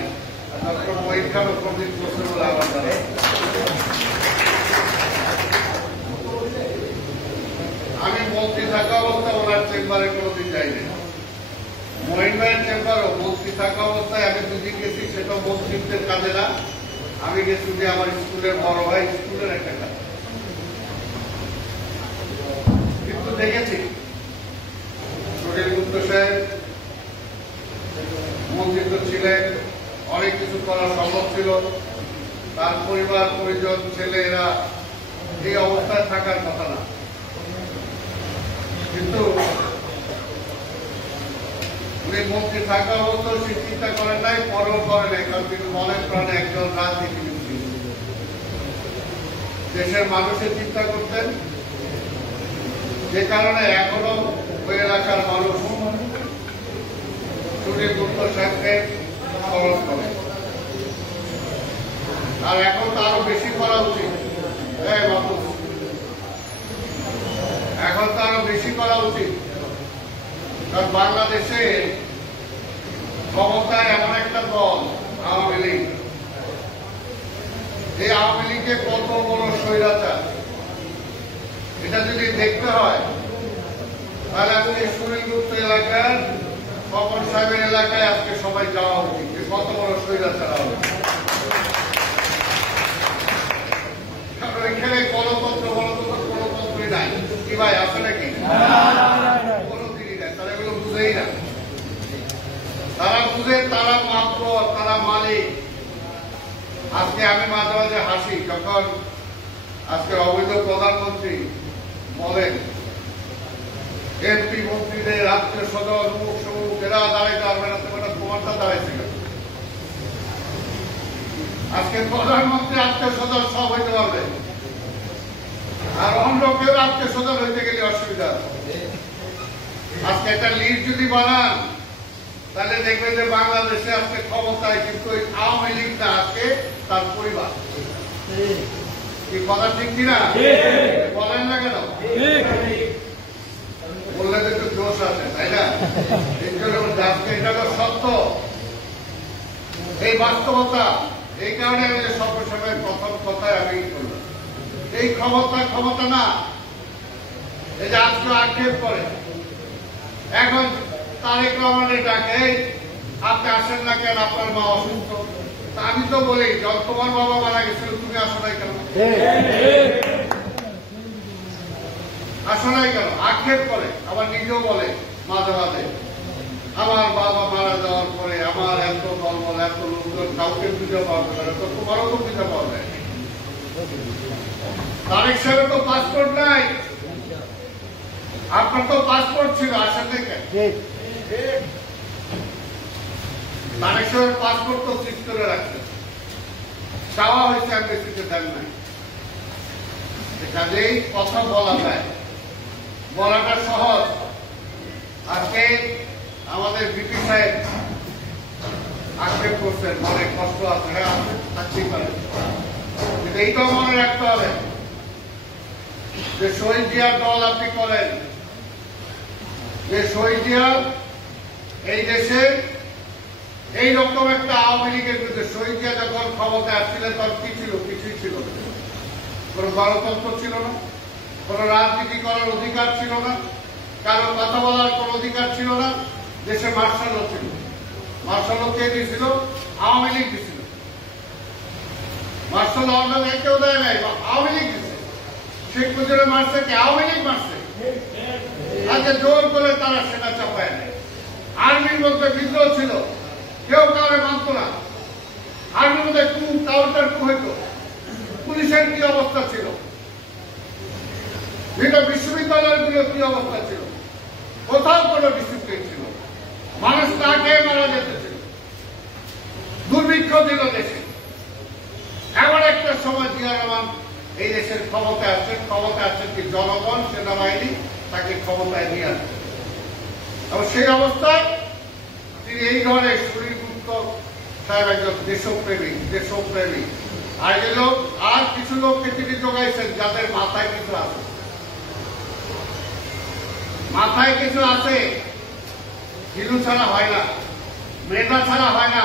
ডক্টর মহিন খান প্রদীপ করছে বলে আমার জানা। আমি মন্ত্রী থাকা অবস্থায় ওনার চেম্বারে কোনোদিন যাইনি। মহিন ভাইয়ের চেম্বারও মন্ত্রী থাকা অবস্থায় আমি দুদিন গেছি, সেটাও মন্ত্রীদের কাজে না। আমি গেছি যে আমার স্কুলের বড় ভাই স্কুলের একটা কাজ, কিন্তু দেখেছি সুনীল গুপ্ত সাহেব মন্ত্রিত্ব ছিলেন, অনেক কিছু করা সম্ভব ছিল। তার পরিবার পরিজন ছেলে এরা এই অবস্থায় থাকার কথা না, কিন্তু উনি মন্ত্রী থাকা অবস্থায় সে চিন্তা করেন নাই, পরেও করেন নাই, কারণ তিনি মনে প্রাণে একজন রাজনীতিবিদ ছিলেন। দেশের মানুষের চিন্তা করতেন, যে কারণে এখনো ওই এলাকার মানুষ সুনীল গুপ্ত সাহেবকে স্মরণ করে। আর এখন তো আরো বেশি করা উচিত। বাবু, এখন তো আরো বেশি করা উচিত, কারণ বাংলাদেশে ক্ষমতায় এমন একটা দল আওয়ামী লীগ, এই আওয়ামী লীগে কত বড় স্বৈরাচার এটা যদি দেখতে হয়, তাহলে আজকে সুনীল গুপ্ত এলাকার স্বপন সাহেবের এলাকায় আজকে সবাই যাওয়া উচিত, যে কত বড় স্বৈরাচার হবে। কারণ এখানে গণতন্ত্র গণতন্ত্রই নাই। কি ভাই আছে নাকি? কোনদিনই নাই। তারা এগুলো বুঝেই না। তারা বুঝে তারা মাত্র, তারা মালিক। আজকে আমি মাঝে মাঝে হাসি, যখন আজকে অবৈধ প্রধানমন্ত্রী বলেন এমপি মন্ত্রীদের রাষ্ট্রীয় সদর মুখ সমুখ এরা দাঁড়াইতে পারবে না, তোমার দাঁড়াইছিল। আজকে প্রধানমন্ত্রী আত্মীয় স্বজন সব হইতে পারবে, আর অন্য কেউ আত্মীয় স্বজন হইতে গেলে অসুবিধা আছে। আজকে একটা লিস্ট যদি বানান তাহলে দেখবেন যে বাংলাদেশে আজকে ক্ষমতায় কিন্তু ওই আওয়ামী লীগ না, আজকে তার পরিবার। কি কথা ঠিক কিনা বলেন না কেন? বললে তো একটু দোষ আছে, তাই না? আজকে এটা তো সত্য, এই বাস্তবতা। এই কারণে আমি যে সবসময় প্রথম কথায় আমি বললাম, এই ক্ষমতা না। এই যে আজকে আক্ষেপ করে, এখন তারেক রহমানের ডাকে আপনি আসেন না কেন, আপনার মা অসুস্থ। আমি তো বলি, যখন তোমার বাবা মারা গেছিল তুমি আসো নাই কেন? আসো নাই কেন? আক্ষেপ করে, আবার নিজেও বলে মাঝে মাঝে, আমার বাবা মারা যাওয়ার পরে আমার এত দলবল এত লোকজন কাউকে বুঝে পাওয়া যাবে, তো তোমারও তো বুঝে পাওয়া যায়। তারেক সাহেবের তো পাসপোর্ট নাই, আপনার তো পাসপোর্ট ছিল, আসেন নাই কেন? তারেক সাহেবের পাসপোর্ট তো ঠিক করে রাখছেন, চাওয়া হয়েছে এমবেসিতে, দেন নাই। কাজেই কথা বলা যায়, বলাটা সহজ। আজকে আমাদের বিপি সাহেব আক্ষেপ করছেন, অনেক কষ্ট আছে, হ্যাঁ থাকতেই পারে, কিন্তু এইটাও মনে রাখতে হবে যে শহীদ জিয়ার দল আপনি করেন, যে শহীদ জিয়া এই দেশে এইরকম একটা আওয়ামী লীগের বিরুদ্ধে, শহীদ জিয়া যখন ক্ষমতায় আসছিলেন তখন কি ছিল? কিছুই ছিল না। কোন গণতন্ত্র ছিল না, কোন রাজনীতি করার অধিকার ছিল না, কারো কথা বলার কোন অধিকার ছিল না। দেশে মার্শাল ল ছিল, মার্শাল ল কে দিয়েছিল? আওয়ামী লীগ দিয়েছিল। মার্শাল ল কেউ দেয় নাই, আওয়ামী লীগ দিয়েছে। শেখ মুজিবের মারছে কে? আওয়ামী লীগ মারছে। আজকে জোর করে তারা সেনা চাপায় নেয়। আর্মির মধ্যে বিদ্রোহ ছিল, কেউ কাউরে মানত না। আর্মির মধ্যে কাউন্টার হইত। পুলিশের কি অবস্থা ছিল, বিশ্ববিদ্যালয়গুলোর কি অবস্থা ছিল, কোথাও কোন ডিসিপ্লিন ছিল, মানুষ না খেয়ে মারা যেতেছিল, দুর্ভিক্ষ দিল দেশে। এমন একটা সময় জিয়া রহমান এই দেশের ক্ষমতায় আসছেন কি জনগণ, সেনাবাহিনী তাকে ক্ষমতায় নিয়ে আসছে। এবং সেই অবস্থায় তিনি এই ধরনের শরীরগুপ্ত সাহেব একজন দেশপ্রেমী আর যে লোক, আর কিছু লোককে তিনি যোগাইছেন যাদের মাথায় কিছু আছে, মাথায় কিছু আছে। হিলু ছাড়া হয় না, মেধা ছাড়া হয় না।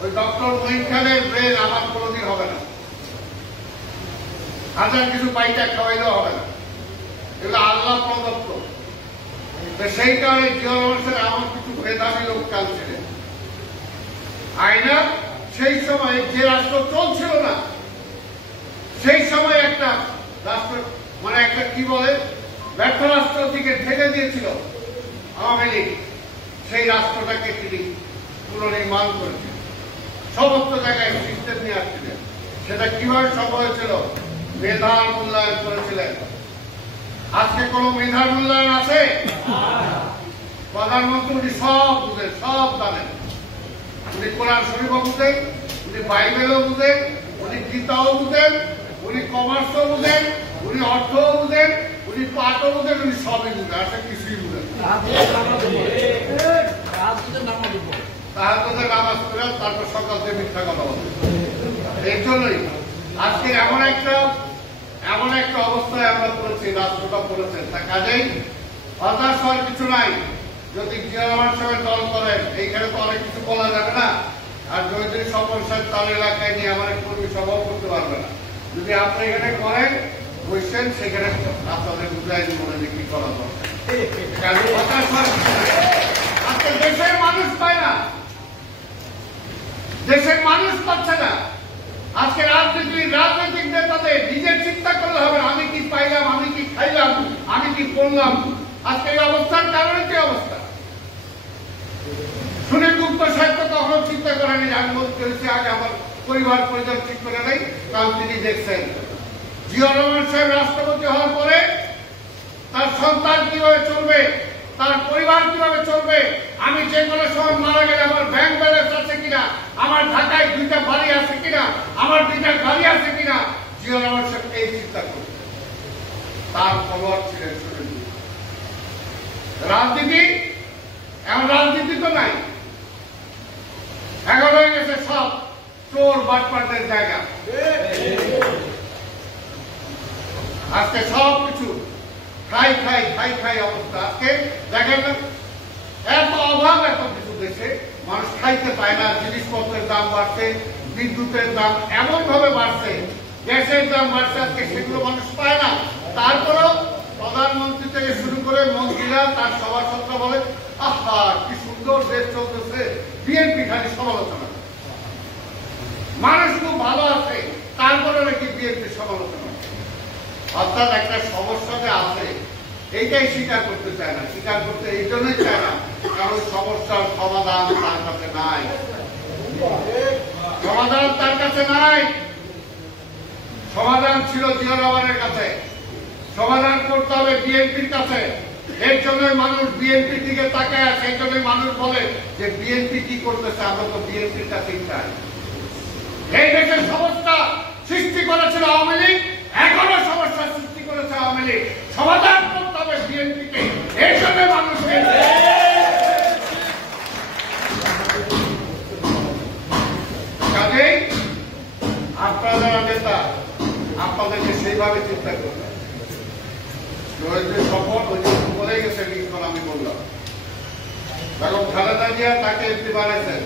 ওই ডক্টর মঈন খানের ব্রেন আমার কোনোদিন হবে না, হাজার কিছু পাইটা খাওয়াইলেও হবে না, এগুলো আল্লাহ প্রদত্ত। সেই কারণে জিয়া রহমান আমার কিছু মেধাবী লোক কাল ছিলেন। আয়না সেই সময় যে রাষ্ট্র চলছিল না, সেই সময় একটা রাষ্ট্র মানে একটা কি বলে ব্যর্থ রাষ্ট্র থেকে ঠেলে দিয়েছিল আওয়ামী লীগ, সেই রাষ্ট্রটাকে তিনি পুনর্নির্মাণ করেছেন, সমস্ত জায়গায় সিস্টেম নিয়ে আসছিলেন। সেটা কিভাবে সম্ভব হয়েছিল? মেধার মূল্যায়ন করেছিলেন। আজকে কোন মেধার মূল্যায়ন আছে? প্রধানমন্ত্রী উনি সব বুঝেন, সব জানেন। উনি কোরআন শরীফও বুঝেন, উনি বাইবেলও বুঝেন, উনি গীতাও বুঝেন, উনি কমার্সও বুঝেন, উনি অর্থও বুঝেন, উনি পাটও বুঝেন, উনি সবই বুঝেন, আসলে কিছুই বুঝেন। তাহাজ্জুদের নামাজ করে তারপর সকাল থেকে মিথ্যা কথা বলেন। এই জন্যই আজকে এমন একটা অবস্থায় আমরা পড়েছি, রাষ্ট্রটা পড়েছেন। তা কাজেই হতাশ হওয়ার কিছু নাই। যদি জিয়া রহমান সাহেবের দল করেন, এইখানে তো অনেক কিছু বলা যাবে না। আর যদি স্বপন সাহেব তার এলাকায় নিয়ে আমার কর্মী সভাও করতে পারবে না। যদি আপনি এখানে করেন, বসছেন, সেখানে আপনাদের বুঝাই মনে যে কি করা দরকার। হতাশ হওয়ার কিছু নাই। আজকে দেশের মানুষ পায় না, দেশের মানুষ পাচ্ছে না। আজকে রাজনৈতিক নেতাদের নিজের চিন্তা করলে হবে, আমি কি পাইলাম, আমি কি খাইলাম, আমি কি করলাম। আজকে এই অবস্থার কারণে কি অবস্থা? সুনীল গুপ্ত সাহেব তো তখন চিন্তা করেনি, আমি বলতে হয়েছে আগে আমার পরিবার পরিজন ঠিক করে নেই, কারণ তিনি দেখছেন জিয়া রহমান সাহেব রাষ্ট্রপতি হওয়ার পরে তার সন্তান কিভাবে চলবে, তার পরিবার কিভাবে চলবে, আমি যে কোনো সময় মারা গেলে আমার ব্যাংক ব্যালেন্স আছে কিনা, আমার ঢাকায় 2টা বাড়ি আছে কিনা, আমার 2টা গাড়ি আছে কিনা, জিয়া রহমান সাহেব এই চিন্তা করবে। তার ফলোয়ার ছিলেন সুরেন্দ্র। রাজনীতি এখন রাজনীতি তো নাই, এখন হয়ে গেছে সব চোর বাটপাটের জায়গা। আজকে সব কিছু খাই খাই খাই খাই অবস্থা। আজকে দেখেন না, এত অভাব এত কিছু দেশে, মানুষ খাইতে পায় না, জিনিসপত্রের দাম বাড়ছে, বিদ্যুতের দাম এমন ভাবে বাড়ছে, গ্যাসের দাম বাড়ছে, আজকে সেগুলো মানুষ পায় না। তারপরেও প্রধানমন্ত্রী থেকে শুরু করে মন্ত্রীরা তার সভাসদরা বলে, আহা কি সুন্দর দেশ চলতেছে, বিএনপি খালি সমালোচনা। মানুষ খুব ভালো আছে, তারপরে নাকি বিএনপি সমালোচনা। অর্থাৎ একটা সমস্যা যে আছে এইটাই স্বীকার করতে চায় না, স্বীকার করতে এই জন্যই চায় না কারণ সমস্যার সমাধান তার কাছে নাই, সমাধান তার কাছে নাই। সমাধান ছিল জিয়া রহমানের কাছে, সমাধান করতে হবে বিএনপির কাছে। এর জন্যই মানুষ বিএনপির দিকে তাকায় আছে, এই জন্যই মানুষ বলে যে বিএনপি কি করতেছে, আমরা তো বিএনপির কাছেই চাই। এই দেশের সমস্যা সৃষ্টি করেছিল আওয়ামী লীগ, এখনো সমস্যা সৃষ্টি করেছে আওয়ামী লীগ, সমাধান করতে হবে বিএনপিকে। এই জন্য মানুষ কাজেই আপনারা যারা নেতা, আপনাদেরকে সেইভাবে চিন্তা করবেন। সফল বলে গেছে লিখন, আমি বললাম বেগম খালেদা জিয়া তাকে এমপি বানাইছেন,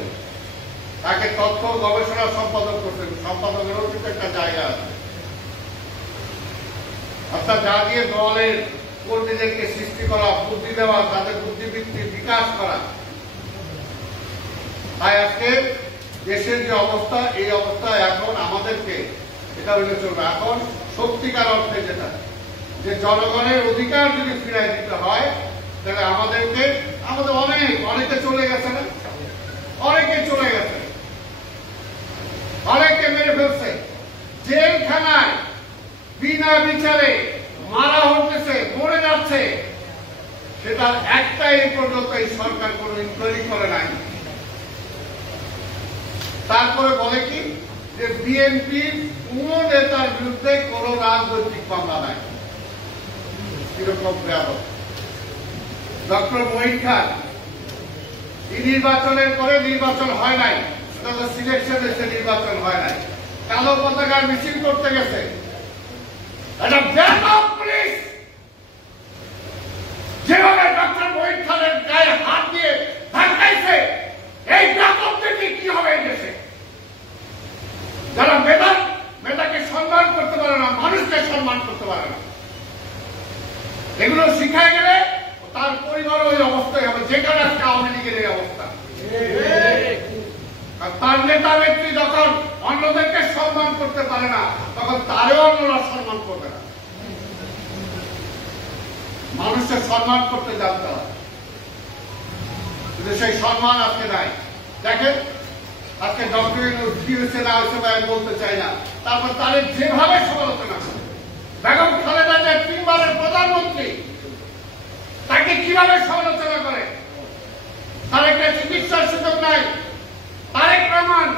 তাকে তথ্য গবেষণা সম্পাদক করছেন, সম্পাদকেরও কিন্তু একটা জায়গা আছে। অর্থাৎ যা দিয়ে দলের কর্মীদেরকে সৃষ্টি করা, বুদ্ধি দেওয়া, তাদের বুদ্ধিবৃত্তির বিকাশ করা। তাই আজকে দেশের যে অবস্থা, এই অবস্থা এখন আমাদেরকে এটা হইলে চলবে। এখন সত্যিকার অর্থে যেটা যে জনগণের অধিকার যদি ফিরাই দিতে হয়, তাহলে আমাদেরকে আমাদের অনেকে চলে গেছে না, অনেকে চলে গেছে, অনেকে মেরে ফেলছে, জেলখানায় বিনা বিচারে মারা হতেছে, মরে যাচ্ছে। সেটা একটা এই পর্যন্ত এই সরকার কোন ইনকোয়ারি করে নাই। তারপরে বলে কি যে বিএনপির কোন নেতার বিরুদ্ধে কোন রাজনৈতিক মামলা নাই। কিরকম ডক্টর মহিন খান নির্বাচনের পরে নির্বাচন হয় নাই, সিলেকশন হয়েছে, নির্বাচন হয় নাই, কালো পতাকার মিছিল করতে গেছে, পুলিশ যেভাবে ডক্টর মহিন খানের গায়ে হাত দিয়ে ধাক্কাইছে, এই ব্যাপকটি কি হবে এই দেশে? যারা মেধাকে সম্মান করতে পারে না, মানুষকে সম্মান করতে পারে না, এগুলো শিখায় গেলে তার পরিবার ওই অবস্থায় হবে, যেখানে আজকে আওয়ামী লীগের এই অবস্থা। তার নেতা ব্যক্তি যখন অন্যদেরকে সম্মান করতে পারে না, তখন তারেও অন্যরা সম্মান করবে না। মানুষের সম্মান করতে জানতে হবে, কিন্তু সেই সম্মান আজকে নাই। দেখেন আজকে ডক্টর কি হয়েছে না হয়েছে আমি বলতে চাই না, তারপর তাদের যেভাবে সমালোচনা করে, বেগম খালেদা জিয়া 3 বারের প্রধানমন্ত্রী, তাকে কিভাবে সমালোচনা করে, তার একটা চিকিৎসার সুযোগ নাই। তারেক রহমান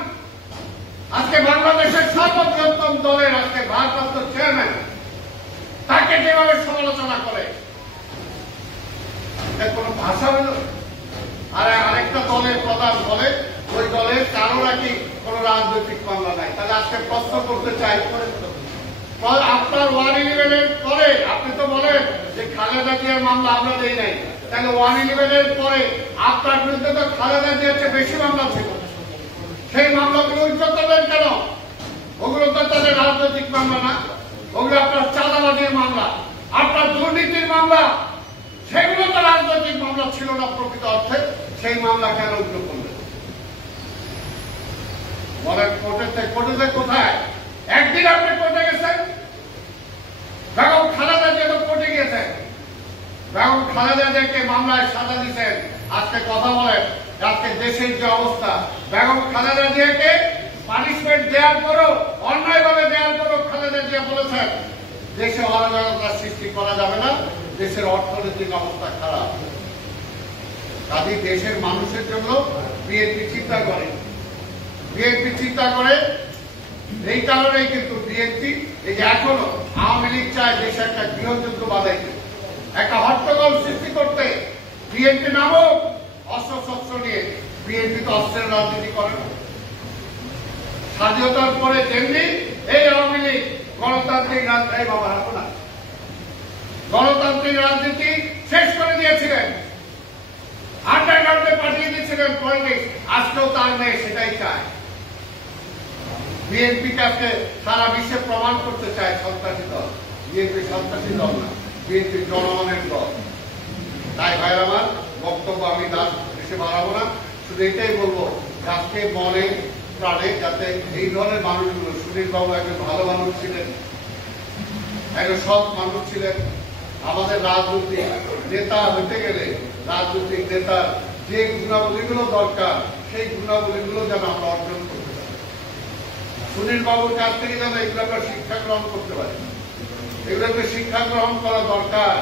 আজকে বাংলাদেশের সর্ববৃহত্তম দলের আজকে ভারপ্রাপ্ত চেয়ারম্যান, তাকে যেভাবে সমালোচনা করে, কোন ভাষা হইল? আর আরেকটা দলের প্রধান বলে ওই দলের কারো নাকি কোন রাজনৈতিক মামলা নাই। তাহলে আজকে প্রশ্ন করতে চাই, আপনার 111 পরে আপনি তো বলেন যে খালেদা জিয়ার মামলা আমরা দেই নাই, তাহলে 111 পরে আপনার বিরুদ্ধে তো খালেদা জিয়ার চেয়ে বেশি মামলা ছিল, সেই মামলাগুলো উচ্চত দেন কেন? ওগুলো তো তাদের রাজনৈতিক মামলা না, ওগুলো আপনার চাঁদাবাজির মামলা, আপনার দুর্নীতির মামলা, সেগুলো তো রাজনৈতিক মামলা ছিল না প্রকৃত অর্থে। সেই মামলা কেন উল্টো করলেন বলেন? কোর্টে কোথায়? একদিন আপনি কোর্টে গেছেন, বেগম খালেদা জিয়া তো কোর্টে গিয়েছেন, বেগম খালেদা জিয়াকে মামলায় সাজা দিচ্ছেন। আজকে কথা বলেন, আজকে দেশের যে অবস্থা, বেগম খালেদা জিয়াকে পানিশমেন্ট দেওয়ার পরও, অন্যায়ভাবে দেওয়ার পরও খালেদা জিয়া বলেছেন দেশে অরাজকতা সৃষ্টি করা যাবে না, দেশের অর্থনৈতিক অবস্থা খারাপ। কাজে দেশের মানুষের জন্য বিএনপি চিন্তা করে। বিএনপি চিন্তা করে, এই কারণেই কিন্তু বিএনপি এই যে এখনো আওয়ামী লীগ চায় দেশে একটা গৃহযুদ্ধ বাঁধাইতে, একটা হট্টগোল সৃষ্টি করতে। বিএনপি নামক অস্ত্রশস্ত্র নিয়ে বিএনপি তো অস্ত্রের রাজনীতি করে না। স্বাধীনতার পরে তেমনি এই আওয়ামী লীগ গণতান্ত্রিক রাজনীতি বাবা রাখো না, গণতান্ত্রিক রাজনীতি শেষ করে দিয়েছিলেন, আন্ডারগ্রাউন্ডে পাঠিয়ে দিয়েছিলেন পলিটিক্স। আজকেও তার মেয়ে সেটাই চায়। বিএনপি কাছে সারা বিশ্বে প্রমাণ করতে চায় সন্ত্রাসী দল। বিএনপি সন্ত্রাসী দল না, বিএনপি জনগণের দল। তাই ভাই আমার বক্তব্য আমি বেশি বাড়াবো না, শুধু এটাই বলবো আজকে মনে প্রাণে যাতে এই ধরনের মানুষগুলো, সুনীল বাবু একজন ভালো মানুষ ছিলেন, একজন সৎ মানুষ ছিলেন। আমাদের রাজনৈতিক নেতা হতে গেলে রাজনৈতিক নেতার যে গুণাবলীগুলো দরকার সেই গুণাবলীগুলো যেন আমরা অর্জন করতে পারি। সুনীল বাবুর কাছ থেকে যেন এগুলোকে শিক্ষা গ্রহণ করতে পারি। এগুলোকে শিক্ষা গ্রহণ করা দরকার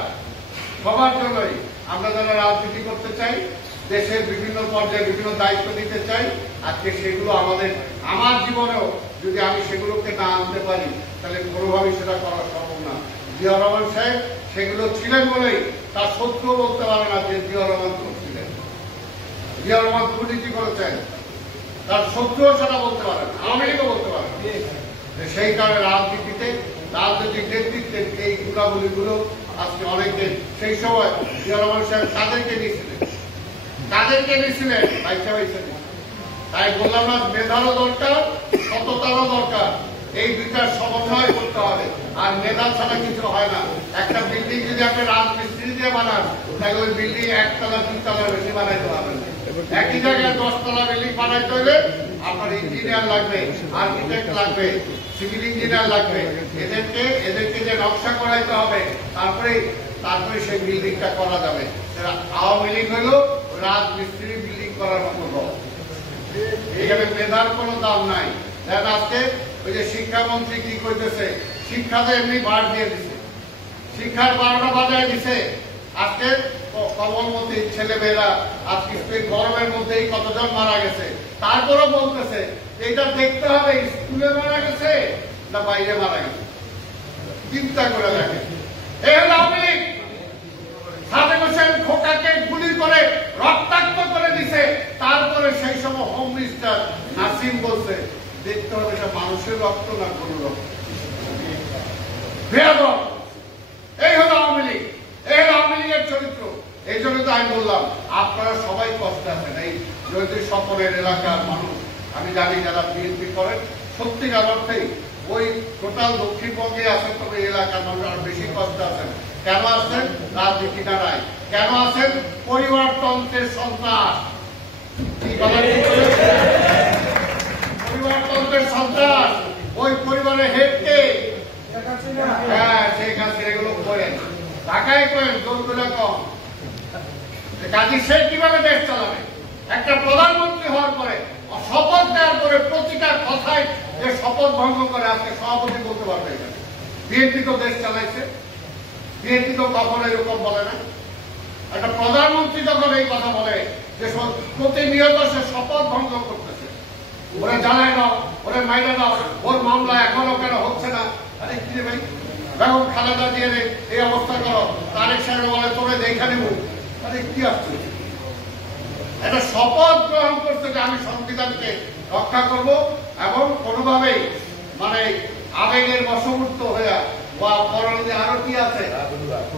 সবার জন্যই। আমরা যারা রাজনীতি করতে চাই, দেশের বিভিন্ন পর্যায়ে বিভিন্ন দায়িত্ব নিতে চাই, আজকে সেগুলো আমার জীবনেও যদি আমি সেগুলোকে না আনতে পারি তাহলে কোনোভাবেই সেটা করা সম্ভব না। জিয়াউর রহমান সাহেব সেগুলো ছিলেন বলেই তার শত্রু বলতে পারে না যে জিয়াউর রহমান ছিলেন। জিয়াউর রহমান দুর্নীতি করেছেন, তার শত্রুও সেটা বলতে পারে না, আওয়ামী লীগও বলতে পারে না। সেই কারণে রাজনীতিতে, রাজনৈতিক নেতৃত্বের এই গুণাবলীগুলো আজকে অনেকে, সেই সময় জিয়াউর রহমান সাহেব তাদেরকে নিয়েছিলেন বাইশা বাইশা। তাই বললাম না, মেধারও দরকার, সততারও দরকার। এই দুইটার সমন্বয় করতে হবে। আর মেধা ছাড়া কিছু হয় না। একটা বিল্ডিং যদি আপনি রাজমিস্ত্রি দিয়ে বানান, তাহলে ওই বিল্ডিং একতলা দুইতলার বেশি বানাইতে পারবেন। একই জায়গায় 10 তলা বিল্ডিং বানাইতে হলে আপনার ইঞ্জিনিয়ার লাগবে, আর্কিটেক্ট লাগবে, সিভিল ইঞ্জিনিয়ার লাগবে। এদেরকে যে নকশা করাইতে হবে, তারপরে সেই বিল্ডিংটা করা যাবে। আওয়ামী লীগ হলো রাজমিস্ত্রি বিল্ডিং করার মতো দল। এইখানে মেধার কোনো দাম নাই। আজকে ওই যে শিক্ষামন্ত্রী কি করতেছে, শিক্ষাতে এমনি বাড় দিয়ে দিছে, শিক্ষার 12টা বাজায় দিছে। আজকে কমলমতি ছেলেমেয়েরা আজকে গরমের মধ্যেই কতজন মারা গেছে, তারপরও বলতেছে এইটা দেখতে হবে স্কুলে মারা গেছে না বাইরে মারা গেছে। চিন্তা করে দেখে, এই হলো আওয়ামী লীগ। সাদেক হোসেন খোকাকে গুলি করে রক্তাক্ত করে দিছে, তারপরে সেই সময় হোম মিনিস্টার নাসিম বলছে দেখতে হবে এটা মানুষের রক্ত না কোন রক্ত। এই হলো আওয়ামী লীগ, এই হলো আওয়ামী লীগের চরিত্র। এই জন্য তো আমি বললাম আপনারা সবাই কষ্ট আছেন। এই জয়ন্তী স্বপনের এলাকার মানুষ আমি জানি যারা বিএনপি করেন, সত্যিকার অর্থেই ওই টোটাল দক্ষিণবঙ্গে আছেন, তবে এলাকার মানুষ আরো বেশি কষ্ট আছেন। কেন আছেন? রাজনীতি দাঁড়ায়। কেন আছেন? পরিবারতন্ত্রের সন্ত্রাস। পরিবারতন্ত্রের সন্ত্রাস। ওই পরিবারের হেডকে শেখ হাসিনা এগুলো করেন, ঢাকায় করেন, দৌড়গুলো কম। কাজী সে কিভাবে দেশ চালাবে? একটা প্রধানমন্ত্রী হওয়ার পরে, শপথ দেওয়ার পরে প্রতিটা কথায় যে শপথ ভঙ্গ করে, আজকে সভাপতি বলতে পারবে বিএনপি তো দেশ চালাইছে। বিএনপি তো কখনো এরকম বলে না। একটা প্রধানমন্ত্রী যখন এই কথা বলে যে প্রতিনিয়ত সে শপথ ভঙ্গ করতেছে, ওরা জানায় দাও, ওরা মাইনে দাও, ওর মামলা এখনো কেন হচ্ছে না? আরে কি রে ভাই, বেগম খালেদা দিয়ে এই অবস্থা করো, তারেক সাহেব বলে তোরে দেখা নেব। আরে কি আসছে? একটা শপথ গ্রহণ করছে যে আমি সংবিধানকে রক্ষা করব এবং কোনোভাবেই আবেগের বশবর্তী হয়ে বা পরবর্তী আরো কি আছে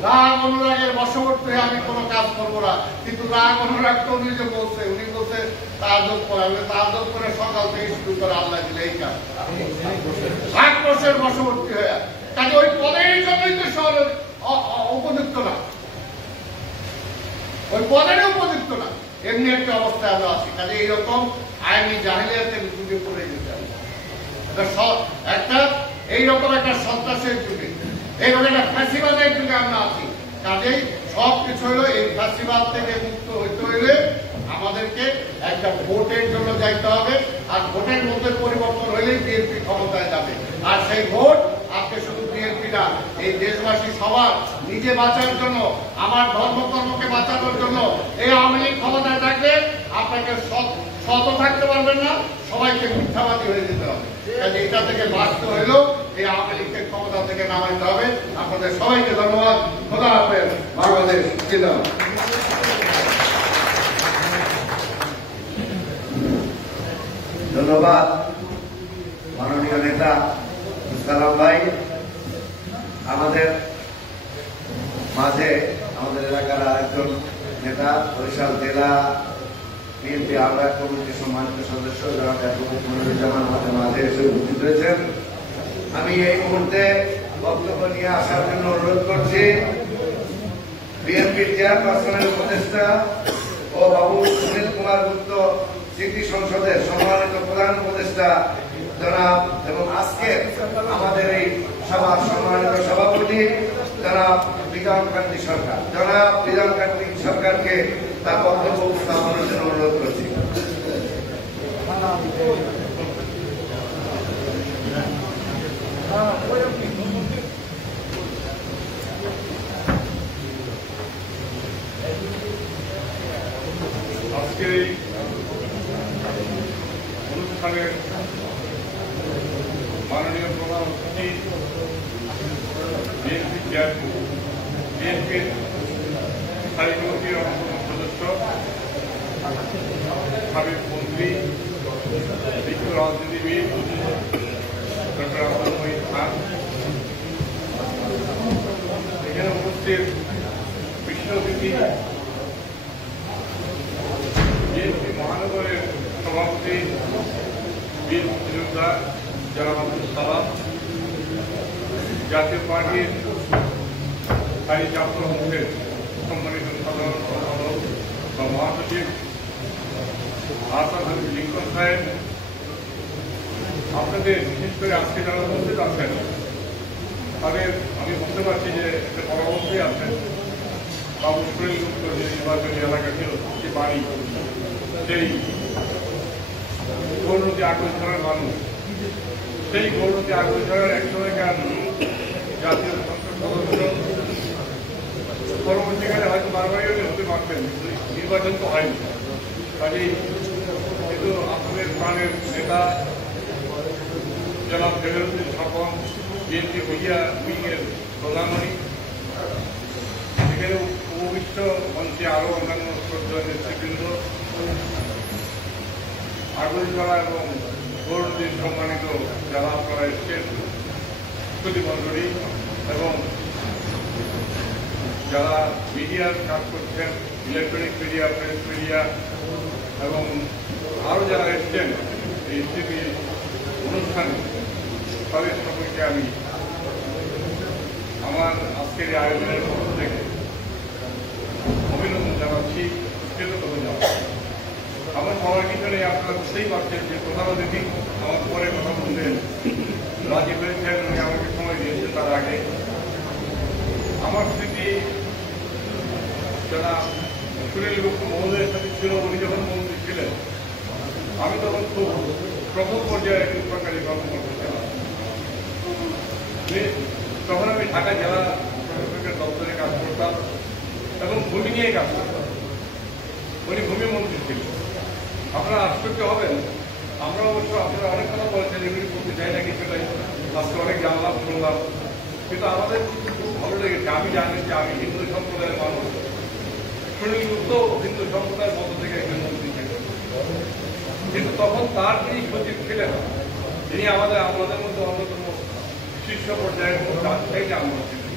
রাগ অনুরাগের বশবর্তী হয়ে আমি কোনো কাজ করবো না। কিন্তু রাগ অনুরাগ তো উনি যে বলছে, উনি বলছে তাজ্জুদ করে, তাজ্জুদ করে সকাল থেকে শুরু করে আল্লাহ দিলে এই কাজ আক্রোশের বশবর্তী হয়ে। কাজে ওই পদের জন্যই তো শহর উপযুক্ত না, ওই পদের উপযুক্ত না, এমনি একটা অবস্থায় আমরা আছি। কাজে এইরকম আইনি জাহিলিয়াতের যুগে পড়ে যেতে হবে। একটা এইরকম একটা সন্ত্রাসের যুগে, এইরকম একটা ফ্যাসিবাদের যুগে আমরা আছি। কাজেই সবকিছু হলো এই ফ্যাসিবাদ থেকে মুক্ত হইতে হইলে আমাদেরকে একটা ভোটের জন্য যাইতে হবে। আর ভোটের মধ্যে পরিবর্তন হইলেই বিএনপি ক্ষমতায় যাবে। আর সেই ভোট আজকে শুধু বিএনপি না, এই দেশবাসী সবার নিজে বাঁচার জন্য, আমার ধর্মকর্মকে বাঁচানোর জন্য এই আওয়ামী লীগ ক্ষমতায় থাকলে আপনাকে শত থাকতে পারবেন না, সবাইকে মিথ্যাবাদী হয়ে যেতে হবে। কাজে এটা থেকে বাঁচতে হইলেও এই আওয়ামী লীগকে ক্ষমতা থেকে নামাইতে হবে। আপনাদের সবাইকে ধন্যবাদ। খোদা হাফেজ। বাংলাদেশ জিন্দাবাদ। ধন্যবাদ মাননীয় নেতা সালাম ভাই। আমাদের মাঝে আমাদের এলাকার আরেকজন নেতা বরিশাল জেলা বিএনপি আহ্বায়ক কমিটির সম্মানিত সদস্য জনাব মনিরুজ্জামান আমাদের মাঝে এসে উপস্থিত হয়েছেন। আমি এই মুহূর্তে বক্তব্য নিয়ে আসার জন্য অনুরোধ করছি বিএনপির চেয়ারপারসনের উপদেষ্টা ও বাবু সুনীল কুমার গুপ্ত, সিটি সংসদের সম্মানিত প্রধান উপদেষ্টা জনাব, এবং আজকে আমাদের এই সভার সম্মানিত সভাপতি জনাব বিজন কান্তি সরকার। জনাব বিজন কান্তি সরকারকে তার বক্তব্য উপস্থাপনের জন্য অনুরোধ করছি। আজকে এই অনুষ্ঠানের মাননীয় প্রধান অতিথি বিএনপির স্থায়ী কমিটির অন্যতম সদস্য, সাবেক মন্ত্রী, বিজ্ঞ রাজনীতিবিদ ডক্টর আব্দুল মঈন খান, এখানে উপস্থিত বিশেষ অতিথি বিএনপি মহানগরের সভাপতি বীর মুক্তিযোদ্ধা জনাব আব্দুল সালাম, জাতীয় পার্টির স্থায়ী ছাত্র সংঘের সম্মানিত সাধারণ সম্পাদক বা মহাসচিব আসাদ হাবিব লিঙ্কন সাহেব, আপনাদের বিশেষ করে আজকে যারা উপস্থিত আছেন তাদের আমি বুঝতে পারছি যে একটা পরামর্শই আছেন। বাবু সুনীল গুপ্ত যে নির্বাচনী এলাকা ছিল, যে বাড়ি, সেই গৌরবতী আগরছড়ার মানুষ, সেই গৌরবতী আগরছড়ার এক সময়কার জাতীয় সংসদ সদস্য, পরবর্তীকালে হয়তো বারবারই হতে পারতেন, নির্বাচন তো হয়নি। কাজেই কিন্তু আপনাদের প্রাণের নেতা জনাব জহিরুদ্দিন স্বপন, বিএনপি হইয়া উইংয়ের প্রধানমন্ত্রী, সেখানে উপবিষ্ট মঞ্চে আরো অন্যান্য শ্রদ্ধেয় নেতৃবৃন্দ, আগরতলা এবং গৌরবতীর সম্মানিত যারা আপনারা এসছেন প্রতিমন্ডলী এবং যারা মিডিয়ার কাজ করছেন, ইলেকট্রনিক মিডিয়া, প্রেস মিডিয়া এবং আরো যারা এসছেন এই স্মৃতি অনুষ্ঠানে, তাদের সকলকে আমি আমার আজকের এই আয়োজনের পক্ষ থেকে অভিনন্দন জানাচ্ছি, কৃতজ্ঞতা জানাচ্ছি। আমার সবার পিছনে আপনারা বুঝতেই পারছেন যে প্রধান অতিথি আমার পরে কথা বলতে রাজি হয়েছেন, উনি আমাকে সময় দিয়েছেন। তার আগে আমার স্মৃতি যারা সুনীল গুপ্ত মহোদয়ের সাথে ছিল, উনি যখন মন্ত্রী ছিলেন, আমি তখন খুব প্রথম পর্যায়ে সরকারি কর্মকর্তা ছিলাম। তখন আমি ঢাকা জেলা প্রশাসকের দপ্তরে কাজ করতাম এবং ভূমি নিয়ে কাজ করতাম। উনি ভূমি মন্ত্রী ছিলেন। আপনারা আশ্চর্য হবেন, আমরা অবশ্য আপনারা অনেক কথা বলেছেন, এগুলি করতে চাই না কিছুটাই, আজকে অনেক জানলাম, শুনলাম, কিন্তু আমাদের খুব ভালো লেগেছে। আমি জানি যে আমি হিন্দু সম্প্রদায়ের মানুষ, সুনীল গুপ্ত হিন্দু সম্প্রদায়ের মধ্য থেকে একজন মন্ত্রী ছিলেন, কিন্তু তখন তার যিনি সচিব ছিলেন, তিনি আমাদের মধ্যে অন্যতম শীর্ষ পর্যায়ের রাজশাহীতে আমরা ছিলেন।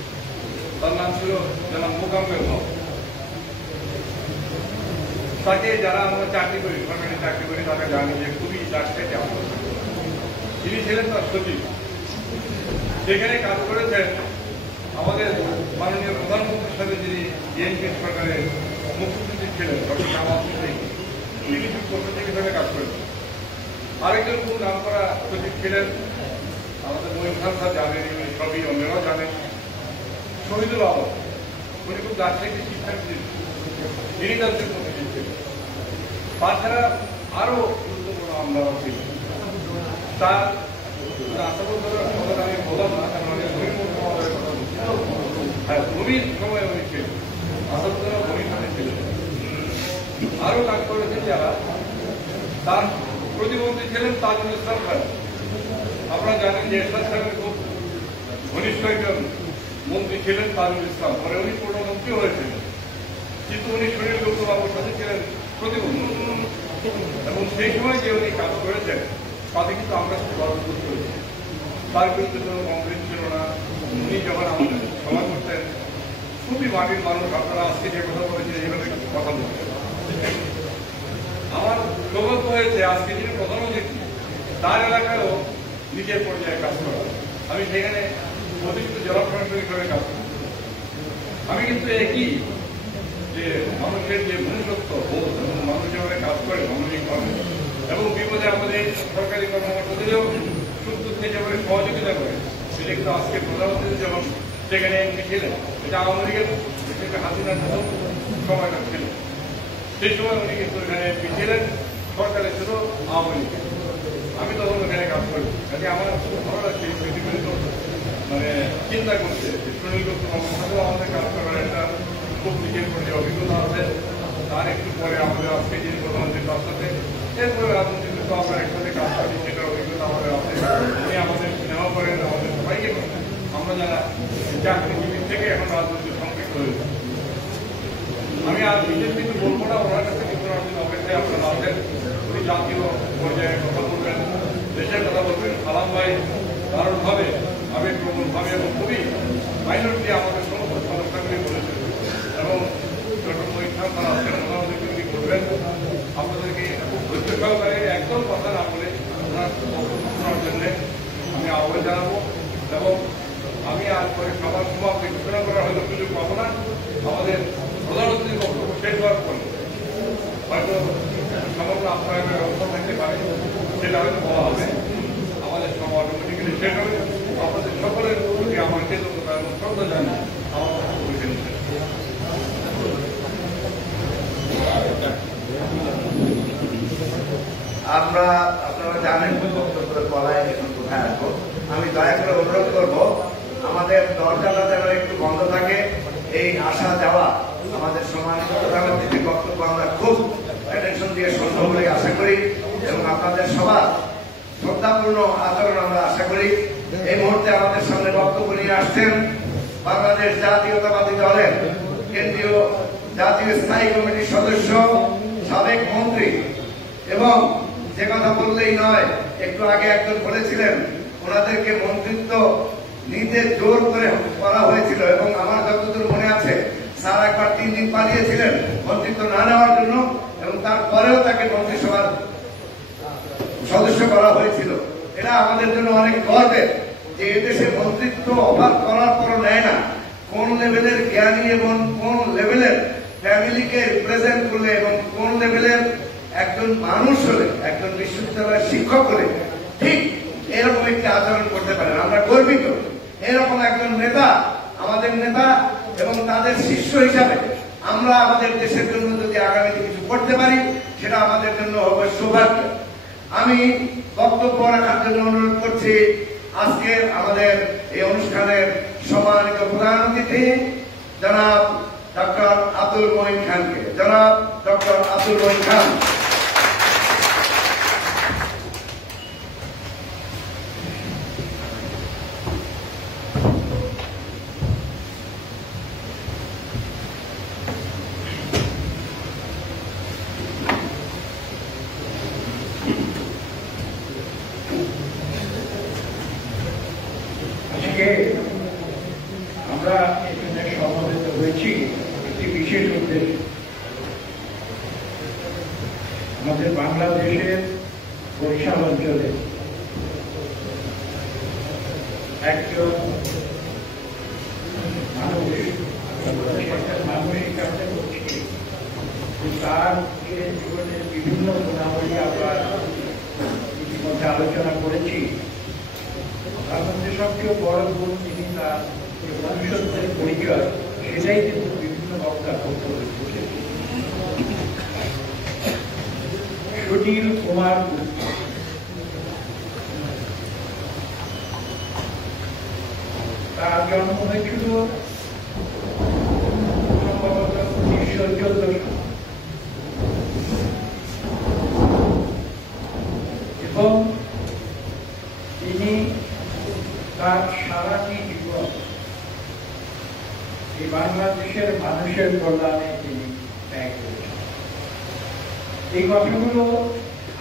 তার নাম ছিল জনাব মোকাম্মেল হক। তাকে যারা আমরা চাকরি করি, সরকারি চাকরি করি, তারা জানি যে খুবই রাজশাহীতে আমরা, তিনি ছিলেন তার সচিব। সেখানে কাজ করেছেন আমাদের মাননীয় প্রধানমন্ত্রীর সাথে যিনি বিএনপি সরকারের মুখ্যমন্ত্রী ছিলেন ডক্টর জামাল হোসেন, তিনি সচিব হিসেবে কাজ করেছেন। আরেকজন খুব নাম করা সচিব ছিলেন আমাদের মঈন খান স্যার, জানেন, সবই অন্যরাও জানেন, শহীদুল আলম। উনি খুব রাজশাহীতে শিক্ষার্থী, তিনি তার সচিব ছিলেন। তাছাড়া আরো গুরুত্বপূর্ণ আমলারা ছিল। তার আশা করতে আমি বললাম না, কারণ আমি মহিমুখ মহোদয়ের কথা বলছি। ভূমির সময় উনি ছিলেন, আসাদুল্লাহ ভূমির সাথে ছিলেন। আরো কাজ করেছেন যারা, তার প্রতিমন্ত্রী ছিলেন তাজুল ইসলাম খান। আপনারা জানেন যে এরশাদ সাহেবের খুব ঘনিষ্ঠ একজন মন্ত্রী ছিলেন তাজুল ইসলাম, পরে উনি পূর্ণমন্ত্রী হয়েছিলেন, কিন্তু উনি সুনীল গুপ্ত বাবুর সাথে ছিলেন প্রতিমন্ত্রী। এবং সেই সময় যে উনি কাজ করেছেন তাতে কিন্তু আমরা খুব গর্ববোধ করেছি। তার বিরুদ্ধে কোনো কংগ্রেস ছিল না। উনি যখন আমাদের সভা করতেন খুবই মাটির মানুষ। আপনারা আজকে যে কথা বলেছেন এইভাবে কথা বলছেন। আমার সৌভাগ্য হয়েছে আজকে যিনি প্রধানমন্ত্রী তার এলাকায়ও নিজের পর্যায়ে কাজ করা। আমি সেখানে অতিরিক্ত জেলা প্রশাসক হিসেবে কাজ করি। আমি কিন্তু একই যে মানুষের যে মনুষ্যত্ব বোধ এবং মানুষ যেভাবে কাজ করে মানবিকভাবে এবং বিপদে আমাদের সরকারি কর্মকর্তাদেরও সুখ দুঃখে যেভাবে সহযোগিতা করে, সেটা কিন্তু আজকে প্রধানমন্ত্রী যখন সেখানে এমপি ছিলেন, এটা আওয়ামী লীগের হাসিনার প্রথম সময়টা ছিল। সেই সময় উনি কিন্তু এখানে এমপি ছিলেন, সরকারে ছিল আওয়ামী লীগ। আমি তখন ওখানে কাজ করি। কাজে আমার খুব ভালো লাগছে পৃথিবীতে মানে চিন্তা করছে সুনীল গুপ্ত বাবুর সাথেও আমাদের কাজ করার একটা খুব নিজের পর্যায়ে অভিজ্ঞতা আছে। তার একটু পরে আমাদের আজকে যিনি প্রধানমন্ত্রী তার সাথে এরপরে রাজনীতি কিন্তু আমরা একসাথে কাজ করি, সেটার অভিজ্ঞতা আমাদের আছে। উনি আমাদের স্নেহ করেন, আমাদের সবাইকে করেন। আমরা যারা চাকরিজীবী থেকে এখন রাজনীতি সম্পৃক্ত হয়েছে। আমি আর বিশেষ কিছু বলবো না, ওনার কাছে কিন্তু অপেক্ষায় আপনারা আছেন। উনি জাতীয় পর্যায়ে কথা বলবেন, দেশের কথা বলবেন। সালাম ভাই দারুণভাবে আবেগপ্রবণভাবে এবং খুবই মাইনর দিয়ে আমাদের সমস্ত সমস্যাগুলি বলেছেন এবং ডক্টর মহিত খান তারা আজকের প্রধানমন্ত্রী উনি করবেন। আপনাদেরকে খুব ধৈর্য সহকারে একদম কথা না বলে ওনার বক্তব্য শোনার জন্য আমি আহ্বান জানাবো। এবং আমি আজ পরে সবার সমাপ্তি ঘোষণা করা হয়তো সুযোগ পাবো না। আমাদের প্রধানমন্ত্রীর বক্তব্য শেষ হওয়ার পরে হয়তো সমগ্র আপ্যায়নের ব্যবস্থা থাকতে পারে, সেটা হয়তো বলা হবে। আমাদের সভা অটোমেটিক্যালি শেষ হবে। আপনাদের সকলের প্রতি আমার কৃতজ্ঞতা এবং শ্রদ্ধা জানিয়ে আমার বক্তব্য নিচ্ছেন। আপনারা জানেন বলায় এখন কোথায় আসবো। আমি দয়া করে অনুরোধ করবো আমাদের দরজাটা যেন একটু বন্ধ থাকে। এই আসা যাওয়া আমাদের সম্মানিত প্রধানমন্ত্রীর বক্তব্য আমরা খুব অ্যাটেনশন দিয়ে শুনবো বলে আশা করি এবং আপনাদের সবার শ্রদ্ধাপূর্ণ আচরণ আমরা আশা করি। এই মুহূর্তে আমাদের সামনে বক্তব্য নিয়ে আসছেন বাংলাদেশ জাতীয়তাবাদী দলের কেন্দ্রীয় জাতীয় স্থায়ী কমিটির সদস্য, সাবেক মন্ত্রী এবং যে কথা বললেই নয়, একটু আগে একজন বলেছিলেন ওনাদেরকে মন্ত্রিত্ব নিতে জোর করে করা হয়েছিল এবং আমার যতদূর মনে আছে স্যার একবার 3 দিন পালিয়েছিলেন মন্ত্রিত্ব না নেওয়ার জন্য এবং তারপরেও তাকে মন্ত্রিসভার সদস্য করা হয়েছিল। এটা আমাদের জন্য অনেক গর্বের যে এদেশে মন্ত্রিত্ব অফার করার পরও নেয় না। কোন লেভেলের জ্ঞানী এবং কোন লেভেলের ফ্যামিলিকে রিপ্রেজেন্ট করলে এবং কোন লেভেলের একজন মানুষ হলে, একজন বিশ্ববিদ্যালয়ের শিক্ষক হলে ঠিক এরকম একটি আচরণ করতে পারেন। আমরা গর্বিত এরকম একজন নেতা, আমাদের নেতা এবং তাদের শিষ্য হিসাবে আমরা আমাদের দেশের জন্য যদি আগামীতে কিছু করতে পারি সেটা আমাদের জন্য হবে সৌভাগ্য। আমি বক্তব্য রাখার জন্য অনুরোধ করছি আজকের আমাদের এই অনুষ্ঠানের সম্মানিত প্রধান অতিথি জনাব ডক্টর আব্দুল মঈন খানকে। জনাব ডক্টর আব্দুল মঈন খান। আমরা এখানে সমবেত হয়েছি একটি বিশেষ উদ্দেশ্যে। আমাদের বাংলাদেশের বরিশাল অঞ্চলে একজন মানুষের কাছে বলছি তার জীবনের বিভিন্ন গুণাবলী আমরা ইতিমধ্যে আলোচনা করেছি। তার মধ্যে সবচেয়ে বড় গুণ তিনি তার মনুষ্যত্বের পরিচয়, সেটাই কিন্তু বিভিন্ন বক্তা করতে বসেছে। সুনীল কুমার গুপ্ত তার জন্ম হয়েছিল 1400 এবং তিনি তার সারাটি জীবন এই বাংলাদেশের মানুষের কল্যাণে তিনি ব্যয় করেছেন। এই কথাগুলো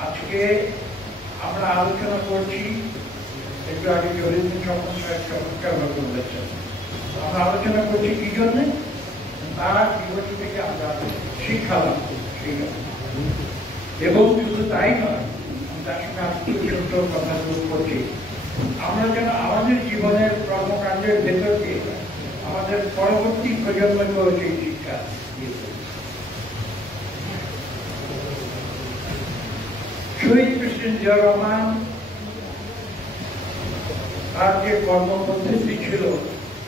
আজকে আমরা আলোচনা করছি। একটু আগে জলিদিন চমৎকারভাবে বলেছেন, আমরা আলোচনা করছি কি জন্য? তার জীবনী থেকে আমরা শিক্ষা লাভ করছি। এবং শুধু তাই নয়, তার সঙ্গে আত্মীয় কথাগুলো করছি, আমরা যেন আমাদের জীবনের কর্মকাণ্ডের ভেতর দিয়ে আমাদের পরবর্তী প্রজন্মকেও সেই শিক্ষা দিতে। শহীদ প্রেসিডেন্ট জিয়া রহমান তার যে কর্মপদ্ধতি ছিল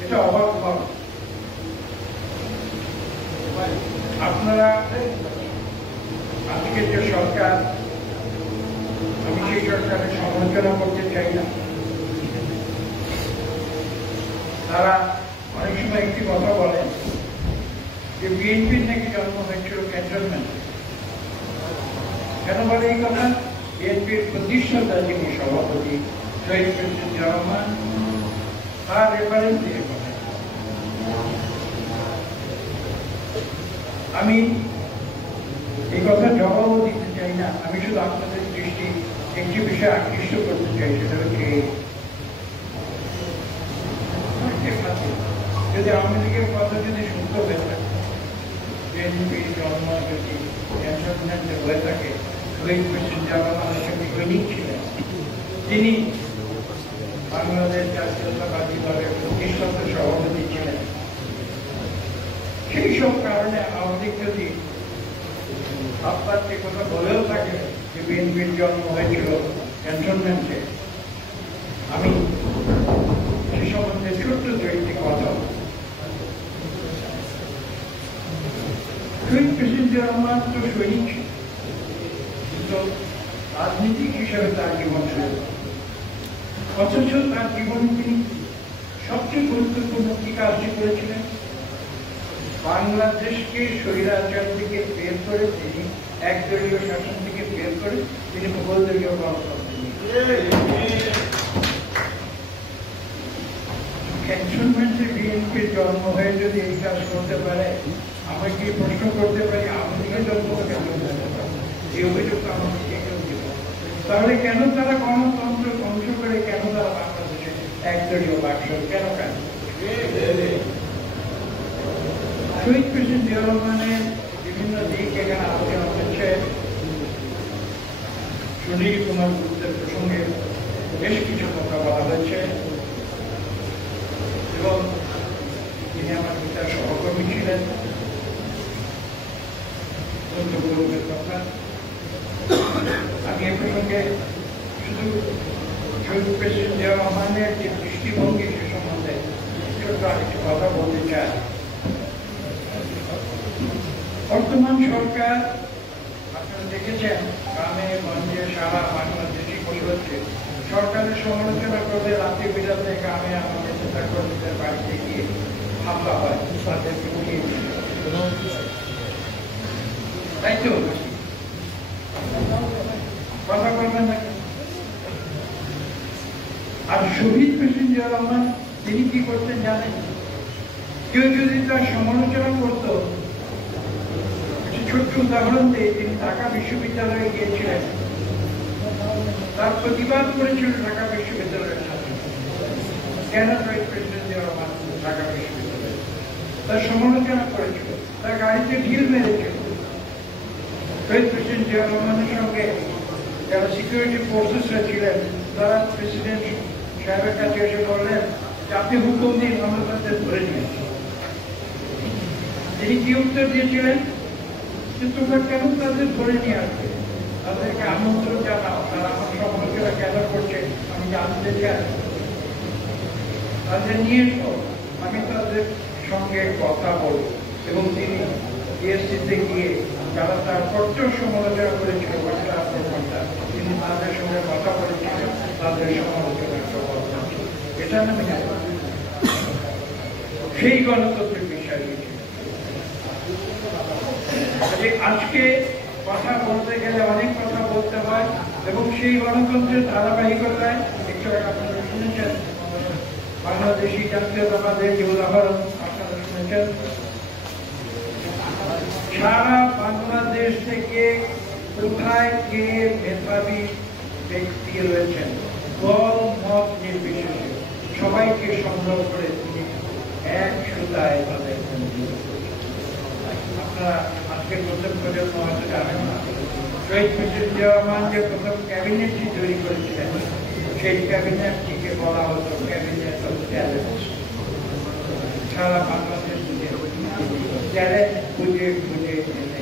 এটা অবাক হওয়ার। আপনারা আজকে যে সরকার, আমি সেই সরকারের সমালোচনা করতে চাই না, তারা অনেক সময় একটি কথা বলেন যে বিএনপির নাকি জন্ম হয়েছিল ক্যান্টনমেন্টে। কেন বলে এই কথা? বিএনপির প্রতিষ্ঠাতা যিনি সভাপতি শহীদ প্রেসিডেন্ট জিয়া রহমান, তার রেফারেন্স দিয়ে কথা। আমি এই কথা জবাবও দিতে চাই না, আমি শুধু আপনাদের দৃষ্টি একটি বিষয়ে আকৃষ্ট করতে চাই, সেটা হচ্ছে যদি আওয়ামী লীগের কথা যদি শুনতে হয়ে থাকে, বিএনপির জন্ম যদি ক্যান্টনমেন্টে হয়ে থাকে, শহীদ প্রেসিডেন্ট জিয়া রহমানের সঙ্গে সৈনিক ছিলেন, তিনি বাংলাদেশ জাতীয়তাবাদী দলের প্রতিষ্ঠাতা সভাপতি ছিলেন। সেই সব কারণে আওয়ামী লীগ যদি আপনার যে কথা বলেও থাকে যে বিএনপির জন্ম হয়েছিল ক্যান্টনমেন্টে, আমি সে সম্বন্ধে ছোট্ট দুইটি কথা। শহীদ প্রেসিডেন্ট জিয়া রহমান তো সৈনিক ছিল, কিন্তু রাজনীতিক হিসাবে তার জীবন শুরু। অথচ তার জীবনে তিনি সবচেয়ে গুরুত্বপূর্ণ কি কাজটি করেছিলেন? বাংলাদেশকে স্বৈরাচার থেকে বের করে, তিনি একদলীয় শাসন থেকে বের করে তিনি বহুদলীয় গণতন্ত্র। ক্যান্টনমেন্টে বিএনপির জন্ম হয়ে যদি এই কাজ করতে পারে, আমরা কি প্রশ্ন করতে পারি আওয়ামী লীগের জন্ম কেন হতে পারে? এই অভিযোগ আমাদের কেউ দিব। তাহলে কেন তারা গণতন্ত্র ধ্বংস করে, কেন তারা বাংলাদেশে একদলীয় বাকশাল কেন কেন? শহীদ প্রেসিডেন্ট জিয়া রহমানের বিভিন্ন দিক এখানে আলোচনা হচ্ছে। সুনীল কুমার গুপ্তের প্রসঙ্গে বেশ কিছু কথা বলা হয়েছে এবং তিনি আমার পিতার সহকর্মী ছিলেন। কথা আমি এ প্রসঙ্গে শুধু শহীদ প্রেসিডেন্ট জিয়া রহমানের যে দৃষ্টিভঙ্গি সে সম্বন্ধে ছোট্ট আরেকটি কথা বলতে চাই। বর্তমান সরকার আপনারা দেখেছেন গ্রামে গঞ্জে সারা বাংলাদেশে কি হচ্ছে, সরকারের সমালোচনা করলে রাত্রি বিরাতে গ্রামে আমাদের নেতা কর্মীদের বাড়িতে গিয়ে হামলা হয়, তাদেরকে উঠিয়ে দিল, তাই তো কথা বলবেন না। আর শহীদ প্রেসিডেন্ট জিয়া রহমান তিনি কি করতেন জানেন? কেউ যদি তার সমালোচনা করতো, ছোট্ট উদাহরণ দিয়ে তিনি ঢাকা বিশ্ববিদ্যালয়ে গিয়েছিলেন, তার প্রতিবাদ করেছিল ঢাকা বিশ্ববিদ্যালয়ের ছাত্র। কেন শহীদ প্রেসিডেন্ট জিয়া রহমান ঢাকা বিশ্ববিদ্যালয়ে তার সমালোচনা করেছিল, তার গাড়িতে ঢিল মেরেছিল। শহীদ প্রেসিডেন্ট জিয়া রহমানের সঙ্গে যারা সিকিউরিটি ফোর্সেসরা ছিলেন, তারা প্রেসিডেন্ট সাহেবের কাছে এসে বললেন যে আপনি হুকুম দিন, আমরা তাদের ধরে নিয়েছি। তিনি কি উত্তর দিয়েছিলেন? তোমরা কেন তাদের ধরে নিয়ে আসবে? তাদেরকে আমন্ত্রণ জানাও, তারা আমার সমালোচনা কেন করছে আমি জানতে চাই। তাদের নিয়ে এসো, আমি তাদের সঙ্গে কথা বলব। এবং তিনি ডিএসসিতে গিয়ে যারা তার কঠোর সমালোচনা করেছিল, তিনি তাদের সঙ্গে কথা বলেছিলেন, তাদের সমালোচনার জবাব দিয়েছিল। এটা আমি জানি সেই গণতন্ত্রের বিষয়। কাজে আজকে কথা বলতে গেলে অনেক কথা বলতে হয় এবং সেই গণতন্ত্রের ধারাবাহিকতায় একটু আপনারা শুনেছেন বাংলাদেশি জাতীয়তাবাদের যে উদাহরণ আপনারা শুনেছেন। সারা বাংলাদেশ থেকে কোথায় কে মেধাবী ব্যক্তি রয়েছেন দল মত নির্বিশেষে সবাইকে সংগ্রহ করে তিনি এক সুতায় তাদের আপনারা আজকের প্রথম প্রজন্ম হয়তো জানেন না, শহীদ প্রেসিডেন্ট জিয়া রহমান যে প্রথম ক্যাবিনেটটি তৈরি করেছিলেন সেই ক্যাবিনেটটিকে বলা হতো ক্যাবিনেট অফ ট্যালেন্ট। সারা বাংলাদেশ ট্যালেন্ট খুঁজে খুঁজে এনে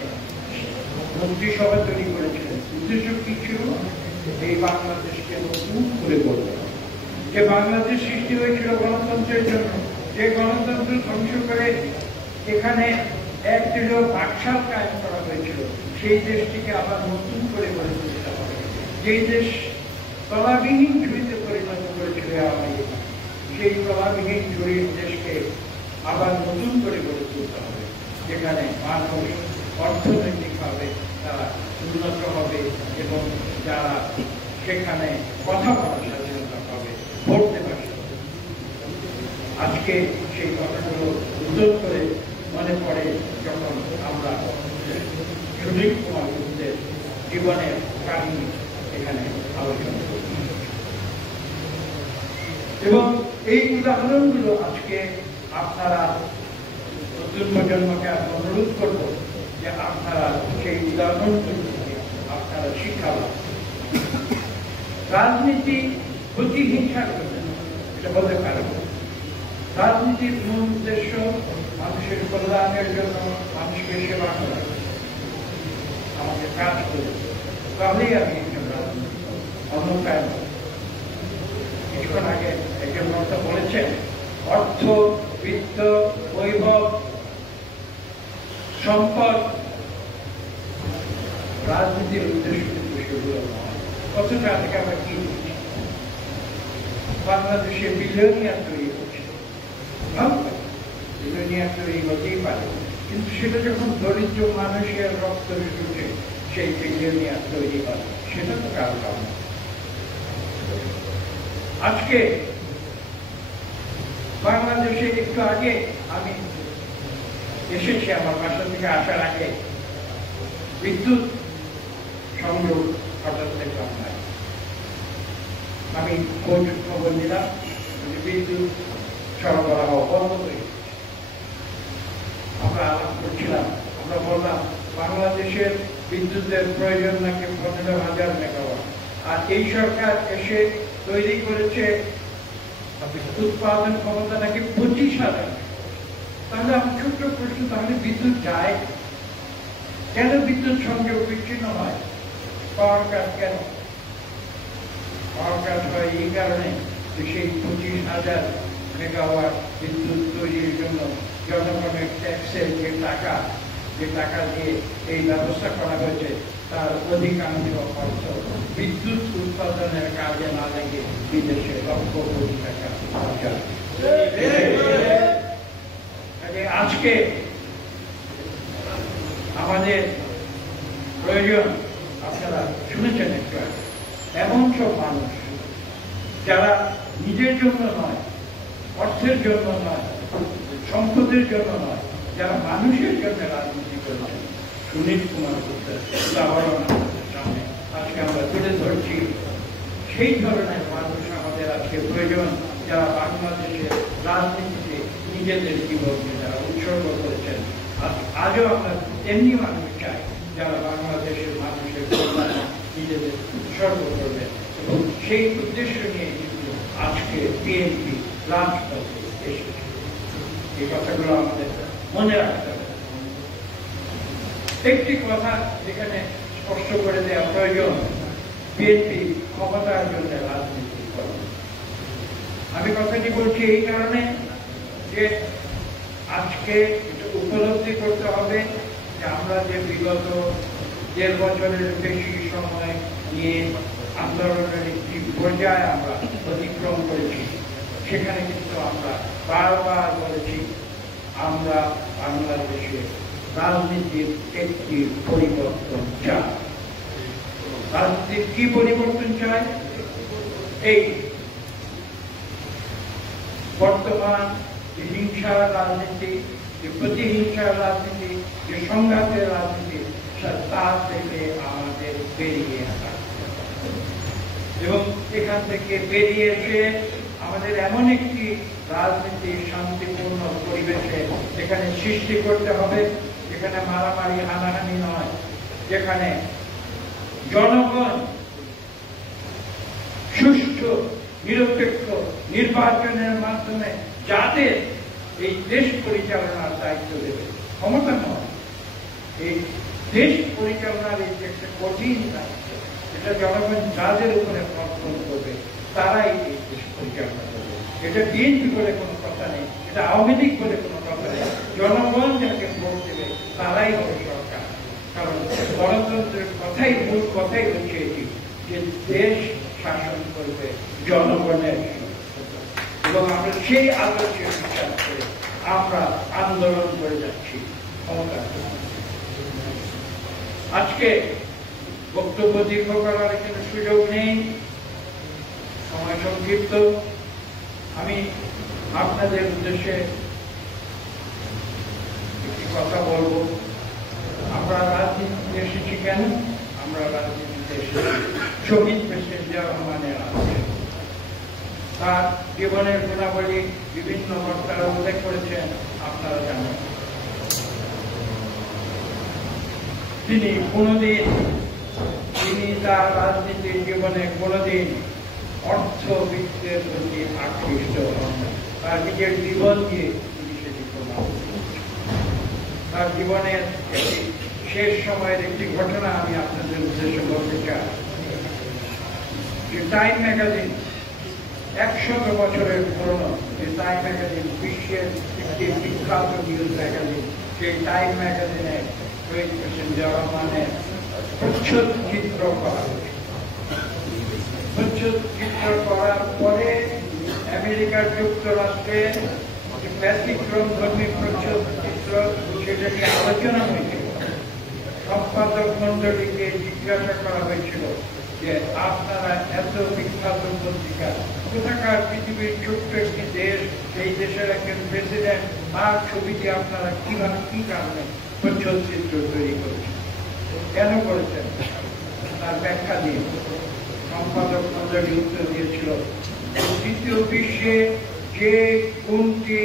মন্ত্রিসভা তৈরি করেছিলেন। উদ্দেশ্য কি ছিল? এই বাংলাদেশকে নতুন করে বলতে, যে বাংলাদেশ সৃষ্টি হয়েছিল গণতন্ত্রের জন্য, যে গণতন্ত্র ধ্বংস করে এখানে একদলীয় বাকশাল কায়েম করা হয়েছিল, সেই দেশটিকে আবার নতুন করে গড়ে তুলতে হবে। যেই দেশ তলাবিহীন ঝুড়িতে পরিণত করেছিল আওয়ামী লীগ, সেই তলাবিহীন ঝুড়ির দেশকে আবার নতুন করে গড়ে তুলতে হবে, যেখানে মানুষ অর্থনৈতিকভাবে তারা উন্নত হবে এবং যারা সেখানে কথা বলার স্বাধীনতা পাবে, ভোট দেওয়ার স্বাধীনতা। আজকে সেই কথাগুলো উদ্যোগ করে মনে পড়ে যখন আমরা সুনীল কুমার গুপ্তের জীবনের কাহিনী এখানে আলোচনা করি এবং এই উদাহরণগুলো আজকে আপনারা নতুন প্রজন্মকে অনুরোধ করব যে আপনারা সেই উদাহরণগুলো থেকে আপনারা শিক্ষা লাভ। রাজনীতি প্রতিহিংসা করবেন এটা বলতে পারব। রাজনীতির মূল উদ্দেশ্য মানুষের কল্যাণের জন্য, মানুষকে সেবা করা, আমাকে কাজ করে, তাহলেই আমি একজন রাজনীতি অন্য কাজ। কিছুক্ষণ আগে একজন বক্তা বলেছেন অর্থ, বিত্ত, বৈভব, সম্পদ রাজনীতির উদ্দেশ্য কিন্তু সেগুলো নয়। অথচ আজকে আমরা কি করছি? বাংলাদেশে বিলিয়নিয়ার তৈরি হচ্ছে, বিলিয়নিয়ার তৈরি হতেই পারে, কিন্তু সেটা যখন দরিদ্র মানুষের রক্ত শুষে সেই বিলিয়নিয়ার তৈরি হয়, সেটা তো কারো কারণ। আজকে বাংলাদেশে একটু আগে আমি এসেছি, আমার বাসা থেকে আসার আগে বিদ্যুৎ সংযোগ হঠাৎ দেখলাম না। আমি খোঁজ খবর নিলাম, বিদ্যুৎ সরবরাহ বন্ধ হয়ে গেছে। আমরা আলাপ করছিলাম, আমরা বললাম বাংলাদেশের বিদ্যুতের প্রয়োজন নাকি 15,000 মেগাওয়াট, আর এই সরকার এসে তৈরি করেছে উৎপাদন ক্ষমতা নাকি 25,000। তাহলে আমার ছোট্ট প্রশ্ন, তাহলে বিদ্যুৎ যায় কেন? বিদ্যুৎ সংযোগ বিচ্ছিন্ন হয়, পাওয়ার কাট কেন? পাওয়ার কাট হয় এই কারণে যে সেই 25,000 মেগাওয়াট বিদ্যুৎ তৈরির জন্য জনগণের ট্যাক্সের যে টাকা দিয়ে এই ব্যবস্থা করা হয়েছে, তার অধিকাংশ অর্থ বিদ্যুৎ উৎপাদনের কাজে না লেগে বিদেশে লক্ষ কোটি টাকা খরচ। আজকে আমাদের প্রয়োজন, আপনারা শুনেছেন একটু আগে, এমন সব মানুষ যারা নিজের জন্য নয়, অর্থের জন্য নয়, সম্পদের জন্য নয়, যারা মানুষের জন্য রাজনীতি করেছেন। সুনীল কুমার গুপ্তের উদাহরণ সামনে আজকে আমরা তুলে ধরছি। সেই ধরনের মানুষ আমাদের আজকে প্রয়োজন, যারা বাংলাদেশের রাজনীতিতে নিজেদের জীবনকে যারা উৎসর্গ করেছেন। আজও আমরা তেমনি মানুষ চাই যারা বাংলাদেশের মানুষের কল্যাণে নিজেদের উৎসর্গ করবেন, এবং সেই উদ্দেশ্য নিয়ে কিন্তু আজকে বিএনপি রাজপথে এসেছে। এই কথাগুলো আমাদের মনে রাখতে হবে। একটি কথা যেখানে স্পষ্ট করে দেওয়া প্রয়োজন, বিএনপি ক্ষমতার জন্য রাজনীতি করে। আমি কথাটি বলছি এই কারণে যে আজকে উপলব্ধি করতে হবে যে আমরা যে বিগত 1.5 বছরের বেশি সময় নিয়ে আন্দোলনের একটি পর্যায়ে আমরা অতিক্রম করেছি, সেখানে কিন্তু আমরা বারবার বলেছি আমরা বাংলাদেশে রাজনীতির একটি পরিবর্তন চায়। রাজনীতির কি পরিবর্তন চায়? এই বর্তমান যে হিংসার রাজনীতি, যে প্রতিহিংসার রাজনীতি, যে সংঘাতের রাজনীতি, তা থেকে আমাদের বেরিয়ে আসা এবং এখান থেকে বেরিয়ে এসে আমাদের এমন একটি রাজনীতি শান্তিপূর্ণ পরিবেশে এখানে সৃষ্টি করতে হবে, যেখানে মারামারি হানাহানি নয়, যেখানে জনগণ সুষ্ঠু নিরপেক্ষ নির্বাচনের মাধ্যমে যাদের এই দেশ পরিচালনার দায়িত্ব দেবে, ক্ষমতা নয়, এই দেশ পরিচালনার এই যে একটা কঠিন দায়িত্ব, এটা জনগণ যাদের উপরে অর্পণ করবে তারাই এই দেশ পরিচালনা করবে। এটা বিএনপি বলে কোনো কথা নেই, এটা আওয়ামী লীগ বলে কোনো কথা নেই, জনগণ যাকে ভোট দেবে তারাই হবে সরকার। কারণ গণতন্ত্রের কথাই মূল কথাই হচ্ছে এটি যে দেশ শাসন করবে জনগণের, এবং আমরা সেই আদর্শে বিশ্বাস করে আমরা আন্দোলন করে যাচ্ছি ক্ষমতা। আজকে বক্তব্য দীর্ঘ করার কোনো সুযোগ নেই, সময় সংক্ষিপ্ত। আমি আপনাদের উদ্দেশ্যে একটি কথা বলবো। আমরা রাজনীতিতে এসেছি কেন? আমরা রাজনীতিতে এসেছি শহীদ প্রেসিডেন্ট জিয়া রহমানের আদর্শে। তার জীবনের গুণাবলী বিভিন্ন বক্তারা উল্লেখ করেছেন, আপনারা জানেন। তিনি তার রাজনীতির জীবনে কোনদিন অর্থবিত্তের প্রতি আকৃষ্ট হন। তার নিজের জীবন দিয়ে তিনি সেটি প্রমাণ করেছেন। তার জীবনের শেষ সময়ের একটি ঘটনা আমি আপনাদের উদ্দেশ্যে বলতে চাই। টাইম ম্যাগাজিন 100 বছরের পুরনো যে টাইম ম্যাগাজিন, বিশ্বের একটি বিখ্যাত নিউজ ম্যাগাজিন, সেই টাইম ম্যাগাজিনে শহীদ প্রেসিডেন্ট জিয়া রহমানের প্রচ্ছদ চিত্র করা হয়েছে। প্রচ্ছদ চিত্র করার পরে আমেরিকার যুক্তরাষ্ট্রে ব্যতিক্রম ধর্মী প্রচ্ছদ চিত্র, সেটা নিয়ে আলোচনা হয়েছিল। সম্পাদক মন্ডলীকে জিজ্ঞাসা করা হয়েছিল যে আপনারা এত বিখ্যাত পত্রিকা, কোথাকার পৃথিবীর ছোট্ট একটি দেশ, এই দেশের একজন প্রেসিডেন্ট, তার ছবিটি আপনারা কিভাবে কি কারণে প্রচ্ছদ চিত্র তৈরি করেছেন, কেন করেছেন? তার ব্যাখ্যা দিয়ে সম্পাদক মন্ডলী উত্তর দিয়েছিল, তৃতীয় বিশ্বে যে গুণটি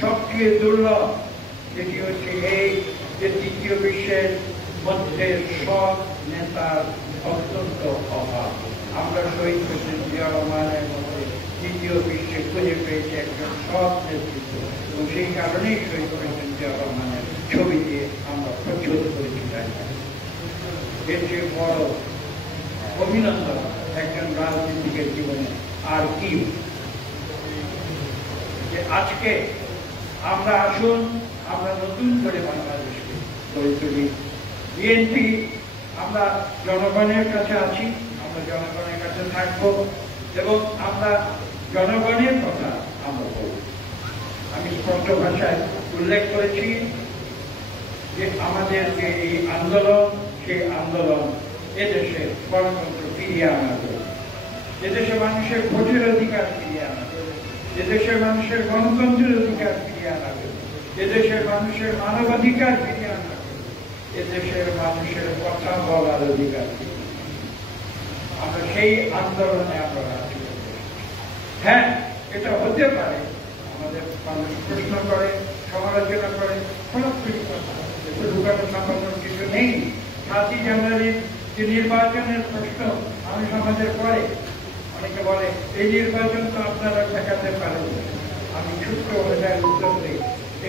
সবচেয়ে দুর্লভ সেটি হচ্ছে এই যে তৃতীয় বিশ্বের মধ্যে সৎ নেতার অত্যন্ত অভাব। আমরা শহীদ প্রেসিডেন্ট জিয়া রহমানের মধ্যে তৃতীয় বিশ্বে খুঁজে পেয়েছি একজন সৎ নেতৃত্ব, এবং সেই কারণেই শহীদ প্রেসিডেন্ট জিয়া রহমানের ছবি দিয়ে আমরা প্রচ্ছদ করেছি। এর চেয়ে বড় অভিনন্দন একজন রাজনীতিকের জীবনে আর কি? যে আজকে আমরা আসুন, আমরা নতুন করে বাংলাদেশকে গড়ে তুলি। বিএনপি আমরা জনগণের কাছে আছি, আমরা জনগণের কাছে থাকবো, এবং আমরা জনগণের কথা আমরা বলব। আমি স্পষ্ট ভাষায় উল্লেখ করেছি যে আমাদের যে এই আন্দোলন, সেই আন্দোলন এদেশে গণতন্ত্র ফিরিয়ে আনা হবে, এদেশে মানুষের ভোটের অধিকার ফিরিয়ে আনা হবে, এদেশের মানুষের গণতন্ত্রের অধিকার ফিরিয়ে আনা হবে, এদেশের মানুষের মানবাধিকার ফিরিয়ে আনা হবে, এদেশের মানুষের কথা বলার অধিকার। আমরা সেই আন্দোলনে আমরা রাজি। হ্যাঁ, এটা হতে পারে আমাদের মানুষ প্রশ্ন করে, সমালোচনা করে, খোলাখুলি কথা, ঢুকানো সম্ভব কিছু নেই। 7ই জানুয়ারির যে নির্বাচনের প্রশ্ন মানুষ আমাদের করে, অনেকে বলে এই নির্বাচন তো আপনারা দেখাতে পারেন। আমি ছোট্ট ভাষায় উত্তর দিই,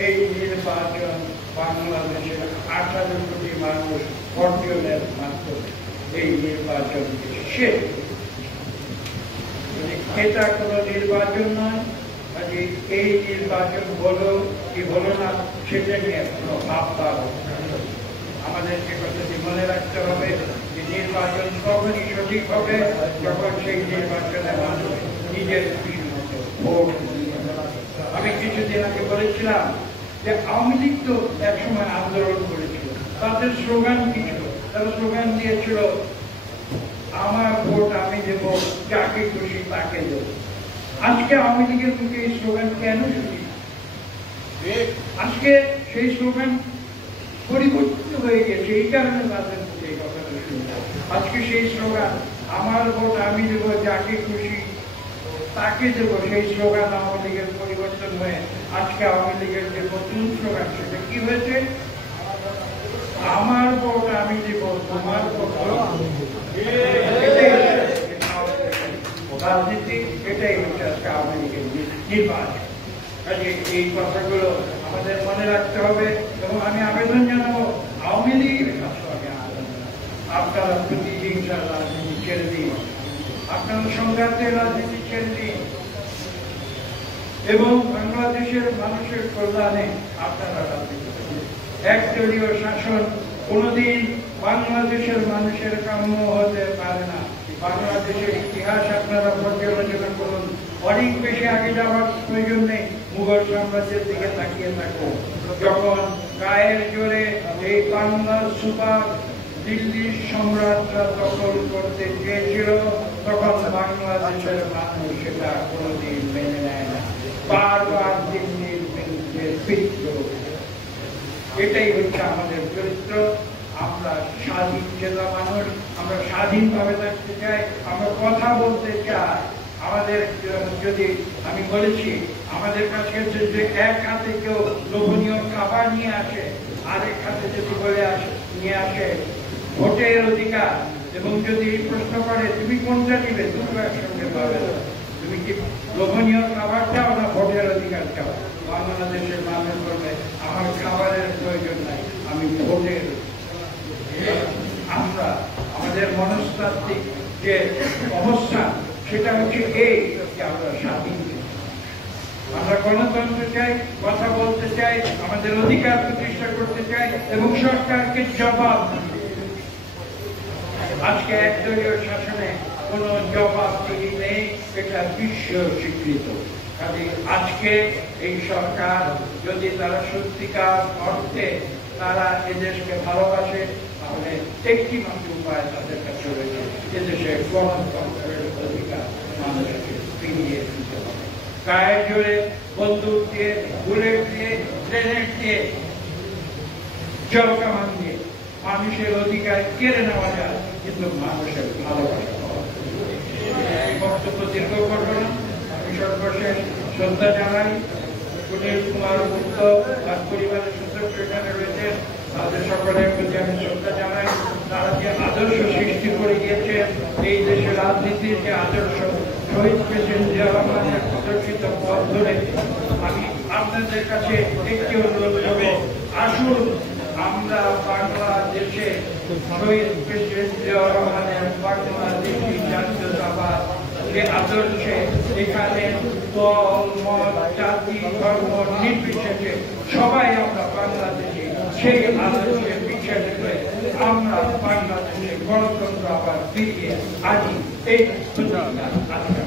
এই নির্বাচন বাংলাদেশের 18 কোটি মানুষ অর্জনের মাধ্যমে এই নির্বাচনকে শেষ। এটা কোনো নির্বাচন নয়, কাজে এই নির্বাচন হলো কি হলো না সেটা নিয়ে কোনো ভাববার আমাদেরকে কথাটি মনে রাখতে হবে যে নির্বাচন তখনই সঠিক হবে যখন সেই নির্বাচনে মানুষ নিজের ভোট। আমি কিছুদিন আগে বলেছিলাম যে আওয়ামী লীগ তো একসময় আন্দোলন করেছিল, তাদের স্লোগান কি ছিল? তারা স্লোগান দিয়েছিল আমার ভোট আমি দেব, যাকে খুশি তাকে দেব। আজকে আওয়ামী লীগের মুখে এই স্লোগান কেন শুনি? আজকে সেই স্লোগান পরিবর্তিত হয়ে গেছে, এই কারণে তাদের মুখে এই কথাটা শুনতে। আজকে সেই স্লোগান আমার ভোট আমি দেব, যাকে খুশি তাকে দেব, সেই স্লোগান আওয়ামী লীগের পরিবর্তন হয়ে আজকে আওয়ামী লীগের যে নতুন স্লোগান সেটা কি হয়েছে? আমার ভোট আমি দেব, তোমার ভোট রাজনীতি, এটাই হচ্ছে আজকে আওয়ামী লীগের নির্বাচন। কাজে এই কথাগুলো আমাদের মনে রাখতে হবে এবং আমি আবেদন জানাবো আওয়ামী লীগের কাছে আপনারা প্রতিহিংসার রাজনীতি ছেড়ে দিন, আপনারা সংঘাতের রাজনীতি ছেড়ে দিন এবং বাংলাদেশের মানুষের কল্যাণে আপনারা রাজনীতি করুন। একদলীয় শাসন কোনদিন বাংলাদেশের মানুষের কাম্য হতে পারে না। বাংলাদেশের ইতিহাস আপনারা পর্যালোচনা করুন, অনেক বেশি আগে যাওয়ার প্রয়োজন নেই। মুঘল সাম্রাজ্যের দিকে তাকিয়ে থাকুন, যখন গায়ের জোরে এই বাংলার সুপার দিল্লির সম্রাটরা দখল করতে চেয়েছিল, তখন বাংলাদেশের মানুষ সেটা কোনদিন মেনে নেয় না, বারবার দিল্লির বিরুদ্ধে বিদ্রোহ। এটাই হচ্ছে আমাদের চরিত্র। আমরা স্বাধীন চেতা মানুষ, আমরা স্বাধীনভাবে থাকতে চাই, আমরা কথা বলতে চাই। আমাদের যদি আমি বলেছি আমাদের কাছে যে এক হাতে কেউ লোভনীয় খাবার নিয়ে আসে, আরেক হাতে যদি বলে নিয়ে আসে ভোটের অধিকার, এবং যদি প্রশ্ন করে তুমি কোনটা নিবে, দুটো একসঙ্গে পাবে না। তুমি কি লোভনীয় খাবার চাও না ভোটের অধিকার চাও? বাংলাদেশের মানুষ বলবে আমার খাবারের প্রয়োজন নাই, আমি ভোটের। আমরা আমাদের মনস্তাত্ত্বিক যে অবস্থান সেটা হচ্ছে এই যে আমরা স্বাধীন, আমরা গণতন্ত্র চাই, কথা বলতে চাই, আমাদের অধিকার প্রতিষ্ঠা করতে চাই এবং সরকারকে জবাব দিতে। আজকে একদলীয় শাসনে কোন জবাবদিহি নেই, এটা বিশ্ব স্বীকৃত। কাজে আজকে এই সরকার যদি তারা সত্যিকার অর্থে তারা এদেশকে ভালোবাসে, তাহলে একটি মাত্র উপায় তাদের কাছে রয়েছে, এদেশে গণতন্ত্রের অধিকার মানুষকে ফিরিয়ে দিতে হবে। গায়ে জোরে বন্দুক দিয়ে, বুলেট দিয়ে, গ্রেনেড দিয়ে, জল কামান দিয়ে মানুষের অধিকার কেড়ে নেওয়া যায়, কিন্তু মানুষের ভালোবাসা বক্তব্য দীর্ঘ করব না। আমি সর্বশেষ শ্রদ্ধা জানাই সুনীল কুমার গুপ্ত, তার পরিবারের সদস্য এখানে রয়েছে, তাদের সকলের প্রতি আমি শ্রদ্ধা জানাই। তারা যে আদর্শ সৃষ্টি করে গিয়েছে, এই দেশের রাজনীতির যে আদর্শ, শহীদ প্রেসিডেন্ট জিয়া রহমানের প্রদর্শিত পথ ধরে আমি আপনাদের কাছে একটি অনুরোধ করব, আসুন আমরা বাংলাদেশে শহীদ প্রেসিডেন্ট জিয়া রহমানের বাংলাদেশি জাতীয়তাবাদ যে আদর্শে এখানে দল, মত, জাতি, ধর্ম নির্বিশেষে সবাই আমরা বাংলাদেশি, সেই আদর্শে বিশ্বাস করে আমরা বাংলাদেশে গণতন্ত্র আবার ফিরিয়ে আনি, এই আজকে